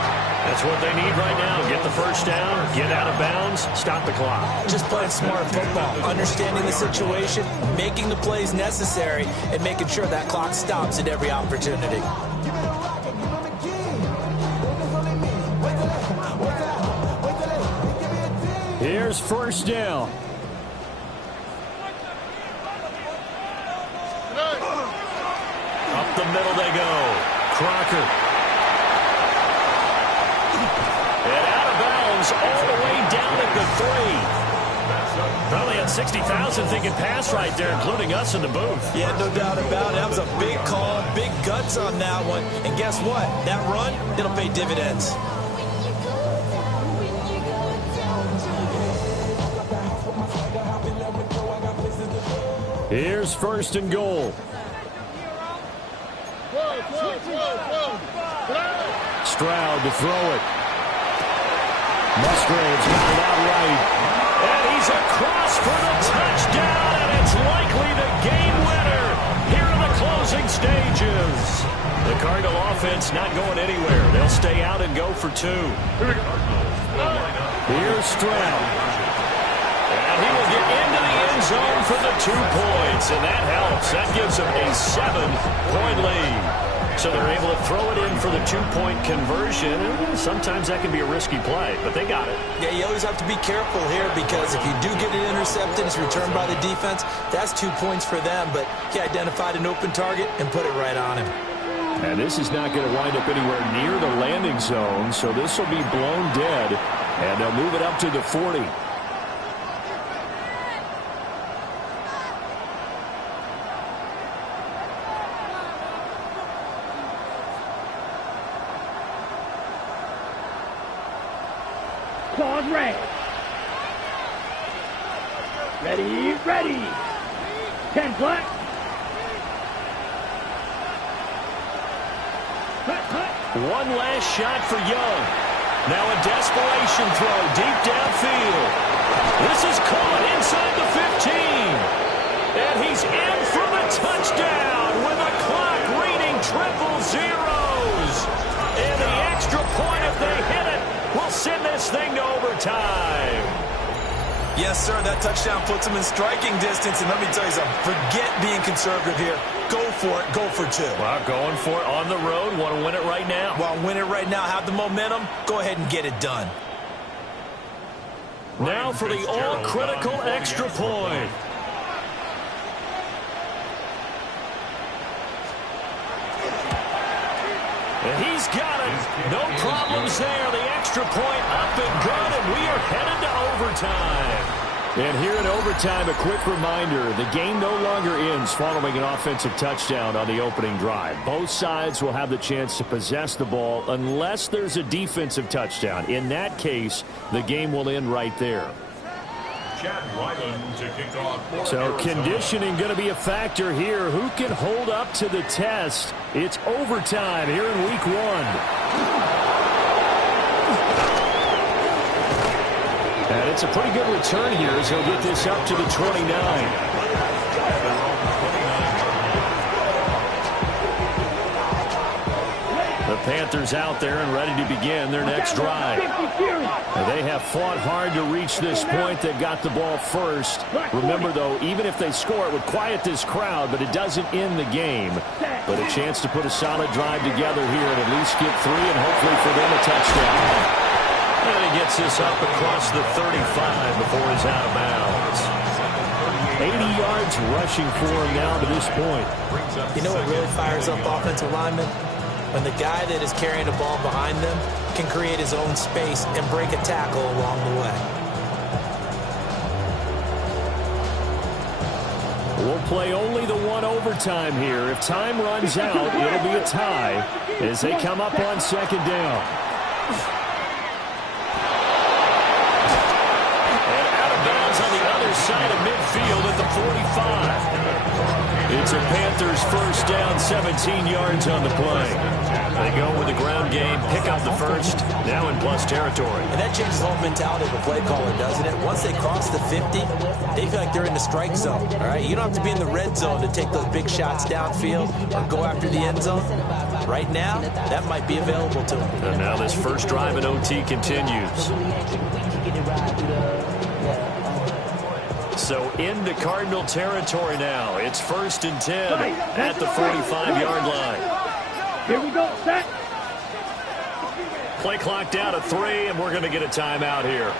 That's what they need right now. Get the first down, get out of bounds, stop the clock. Just playing smart football, understanding the situation, making the plays necessary, and making sure that clock stops at every opportunity. Here's 1st down. Up the middle they go. Crocker. And out of bounds all the way down at the 3. Probably had 60,000 thinking pass right there, including us in the booth. Yeah, no doubt about it. That was a big call, big guts on that one. And guess what? That run, it'll pay dividends. Here's first and goal. Stroud to throw it. Musgrave's got it out right. And he's across for the touchdown, and it's likely the game winner here in the closing stages. The Cardinal offense not going anywhere. They'll stay out and go for two. Here's Stroud. And he will get into the end zone for the 2 points, and that helps. That gives them a 7-point lead. So they're able to throw it in for the 2-point conversion. Sometimes that can be a risky play, but they got it. Yeah, you always have to be careful here because if you do get it intercepted, it's returned by the defense, that's 2 points for them. But he identified an open target and put it right on him. And this is not going to wind up anywhere near the landing zone, so this will be blown dead, and they'll move it up to the 40. Claws red. Ready. 10 black. One last shot for Young. Now a desperation throw deep downfield. This is caught inside the 15. And he's in for the touchdown with the clock reading triple zeros. And the extra point, if they hit it, will send this thing to overtime. Yes, sir, that touchdown puts them in striking distance. And let me tell you something, forget being conservative here. Go for it, go for two. Well, going for it on the road. Want to win it right now. Well, win it right now. Have the momentum. Go ahead and get it done. Now for the all-critical extra point. And he's got it. No problems there. The extra point up and good, and we are headed to overtime. And here in overtime, a quick reminder, the game no longer ends following an offensive touchdown on the opening drive. Both sides will have the chance to possess the ball unless there's a defensive touchdown. In that case, the game will end right there. So conditioning going to be a factor here. Who can hold up to the test? It's overtime here in week 1. And it's a pretty good return here as he'll get this up to the 29. The Panthers out there and ready to begin their next drive. They have fought hard to reach this point. They got the ball first. Remember, though, even if they score, it would quiet this crowd, but it doesn't end the game. But a chance to put a solid drive together here and at least get 3 and hopefully for them a touchdown. And he gets this up across the 35 before he's out of bounds. 80 yards rushing for him now to this point. You know what really fires up offensive linemen? When the guy that is carrying the ball behind them can create his own space and break a tackle along the way. We'll play only the 1 overtime here. If time runs out, it'll be a tie as they come up on second down. And out of bounds on the other side of midfield at the 45. It's a Panthers first down, 17 yards on the play. They go with the ground game, pick up the first, now in plus territory. And that changes the whole mentality of a play caller, doesn't it? Once they cross the 50, they feel like they're in the strike zone, all right? You don't have to be in the red zone to take those big shots downfield or go after the end zone. Right now, that might be available to them. And now this first drive in OT continues. So into Cardinal territory now. It's 1st and 10 at the 45-yard line. Here we go, set. Play clock down to 3, and we're going to get a timeout here.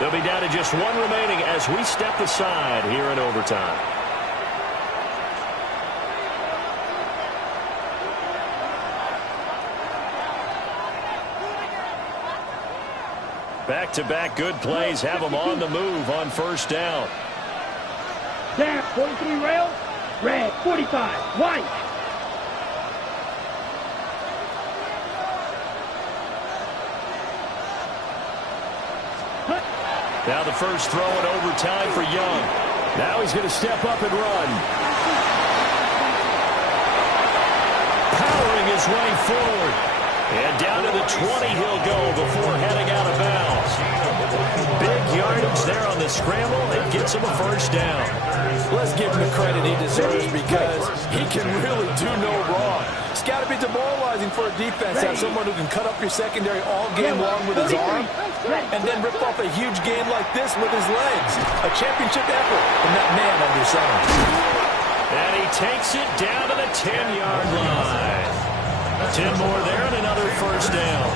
They'll be down to just 1 remaining as we step aside here in overtime. Back-to-back good plays have them on the move on first down. Down, 43 rail. Red, 45. White. Now the first throw in overtime for Young. Now he's going to step up and run. Powering his way forward. And down to the 20 he'll go before heading out of bounds. Big yardage there on the scramble. It gets him a first down. Let's give him the credit he deserves because he can really do no wrong. It's got to be demoralizing for a defense to have someone who can cut up your secondary all game long with his arm and then rip off a huge game like this with his legs. A championship effort from that man under center. And he takes it down to the 10-yard line. 10 more there and another first down.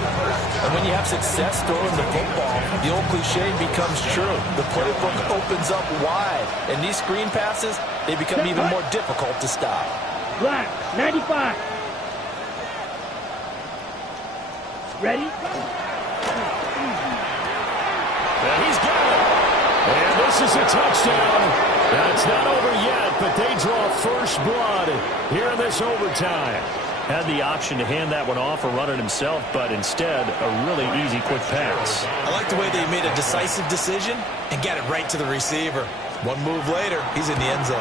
And when you have success throwing the football, the old cliche becomes true. The playbook opens up wide. And these screen passes, they become even more difficult to stop. Black, 95. Ready? And he's got it. And this is a touchdown. That's not over yet, but they draw first blood here in this overtime. Had the option to hand that one off or run it himself, but instead, a really easy quick pass. I like the way they made a decisive decision and got it right to the receiver. One move later, he's in the end zone.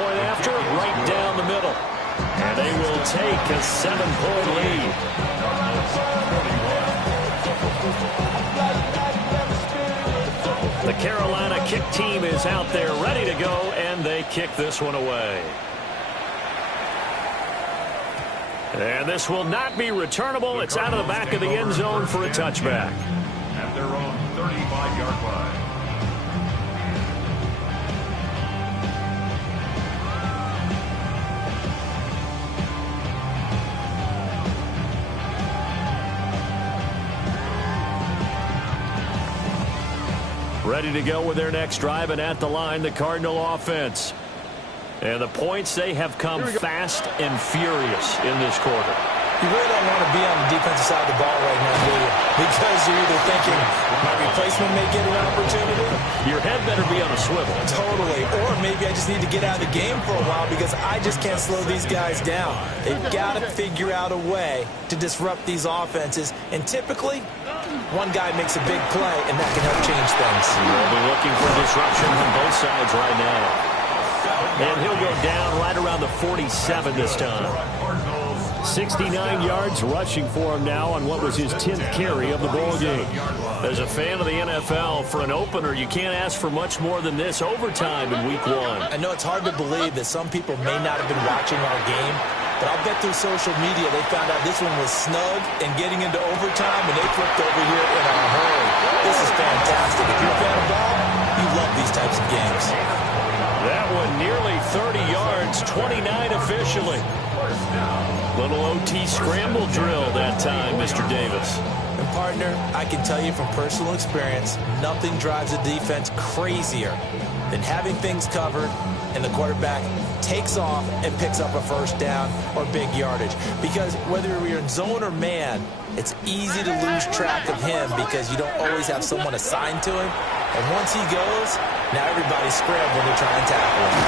Point after, right down the middle. And they will take a 7-point lead. The Carolina kick team is out there ready to go, and they kick this one away. And this will not be returnable. It's out of the back of the end zone for a touchback. At their own 35-yard line. Ready to go with their next drive, and at the line, the Cardinal offense. And the points, they have come fast and furious in this quarter. You really don't want to be on the defensive side of the ball right now, do you? Because you're either thinking, my replacement may get an opportunity. Your head better be on a swivel. Totally. Or maybe I just need to get out of the game for a while because I just can't slow these guys down. They've got to figure out a way to disrupt these offenses. And typically, one guy makes a big play, and that can help change things. We'll be looking for disruption on both sides right now. And he'll go down right around the 47 this time. 69 yards rushing for him now on what was his 10th carry of the ball game. As a fan of the NFL, for an opener, you can't ask for much more than this overtime in week 1. I know it's hard to believe that some people may not have been watching our game, but I'll bet through social media they found out this one was snug and getting into overtime, and they flipped over here in a hurry. This is fantastic. If you're a fan of ball, you love these types of games. That one nearly 30 yards, 29 officially. Little OT scramble drill that time, Mr. Davis. And partner, I can tell you from personal experience, nothing drives a defense crazier than having things covered and the quarterback takes off and picks up a first down or big yardage. Because whether you're in zone or man, it's easy to lose track of him because you don't always have someone assigned to him. And once he goes, now everybody's scrambling to try and tackle him.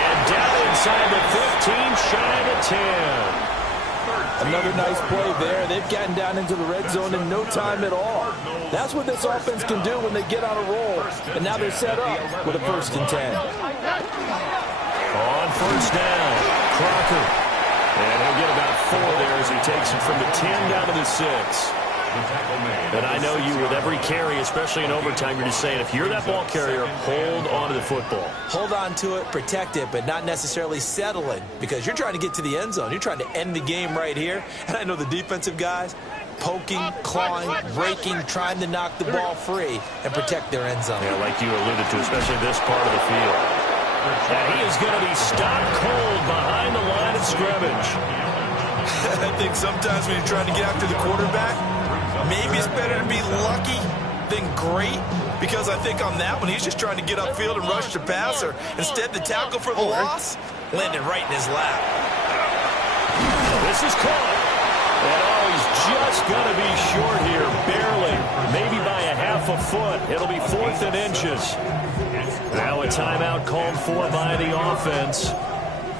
And down inside the 15, shy of 10. Another nice play there. They've gotten down into the red zone in no time at all. That's what this offense can do when they get on a roll. And now they're set up with a 1st and 10. On first down, Crocker. And he'll get about 4 there as he takes it from the 10 down to the 6. And I know you, with every carry, especially in overtime, you're just saying, if you're that ball carrier, hold on to the football. Hold on to it, protect it, but not necessarily settle it because you're trying to get to the end zone. You're trying to end the game right here. And I know the defensive guys poking, clawing, breaking, trying to knock the ball free and protect their end zone. Yeah, like you alluded to, especially this part of the field. And he is going to be stopped cold behind the line of scrimmage. I think sometimes when you're trying to get after the quarterback, maybe it's better to be lucky than great, because I think on that one, he's just trying to get upfield and rush the passer. Instead, the tackle for the loss landed right in his lap. This is caught. And he's just going to be short here, barely. a foot. It'll be 4th and inches. Now a timeout called for by the offense.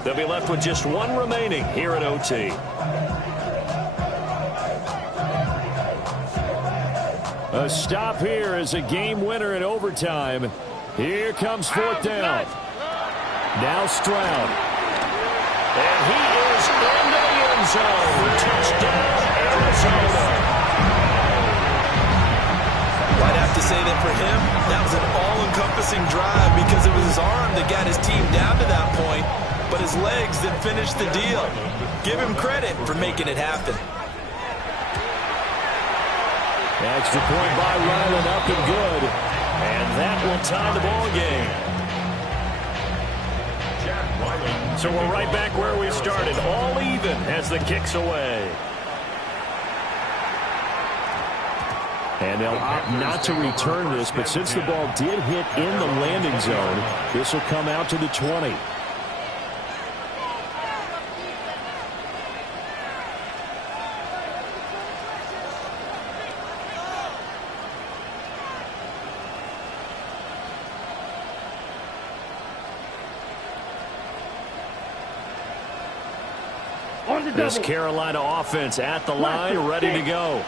They'll be left with just one remaining here at OT. A stop here is a game winner in overtime. Here comes 4th down. Now Stroud. And he is in the end zone. Touchdown, Arizona. I'd have to say that for him, that was an all-encompassing drive because it was his arm that got his team down to that point, but his legs that finished the deal. Give him credit for making it happen. Extra point by Ryland, up and good. And that will tie the ball game. So we're right back where we started, all even as the kick's away. And they'll opt not to return this, but since the ball did hit in the landing zone, this will come out to the 20. This Carolina offense at the line, ready to go.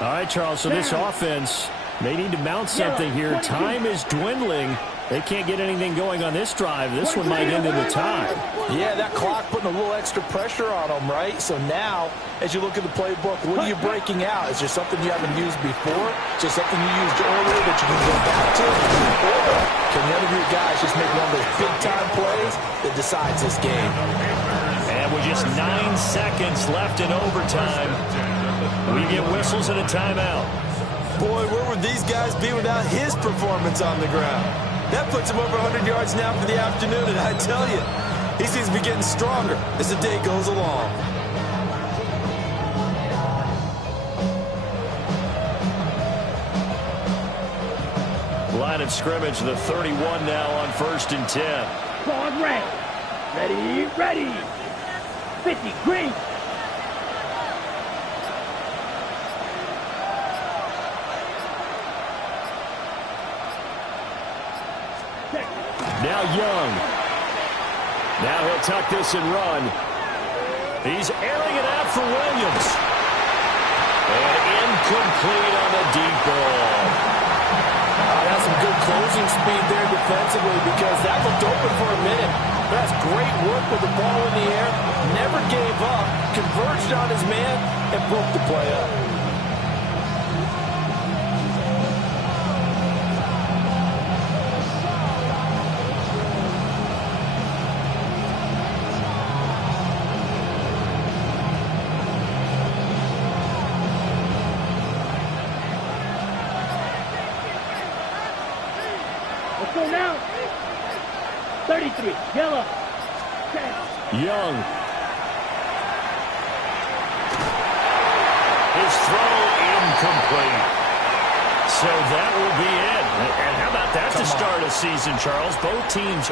All right, Charles, so this offense, they need to mount something here. Time is dwindling. They can't get anything going on this drive. This one might end in the tie. Yeah, that clock putting a little extra pressure on them, right? So now, as you look at the playbook, what are you breaking out? Is there something you haven't used before? Is there something you used earlier that you can go back to? Or can one of your guys just make one of those big-time plays that decides this game? And with just 9 seconds left in overtime, we get whistles and a timeout. Boy, where would these guys be without his performance on the ground? That puts him over 100 yards now for the afternoon, and I tell you, he seems to be getting stronger as the day goes along. Line of scrimmage, the 31 now on 1st and 10. Ball red. Ready, ready. 50, green. Now Young. Now he'll tuck this and run. He's airing it out for Williams. And incomplete on the deep ball. That's some good closing speed there defensively because that looked open for a minute. That's great work with the ball in the air. Never gave up. Converged on his man and broke the play up. Let's go now. 33, yellow. 10. Young. His throw incomplete. So that will be it. And how about that to start a season, Charles? Both teams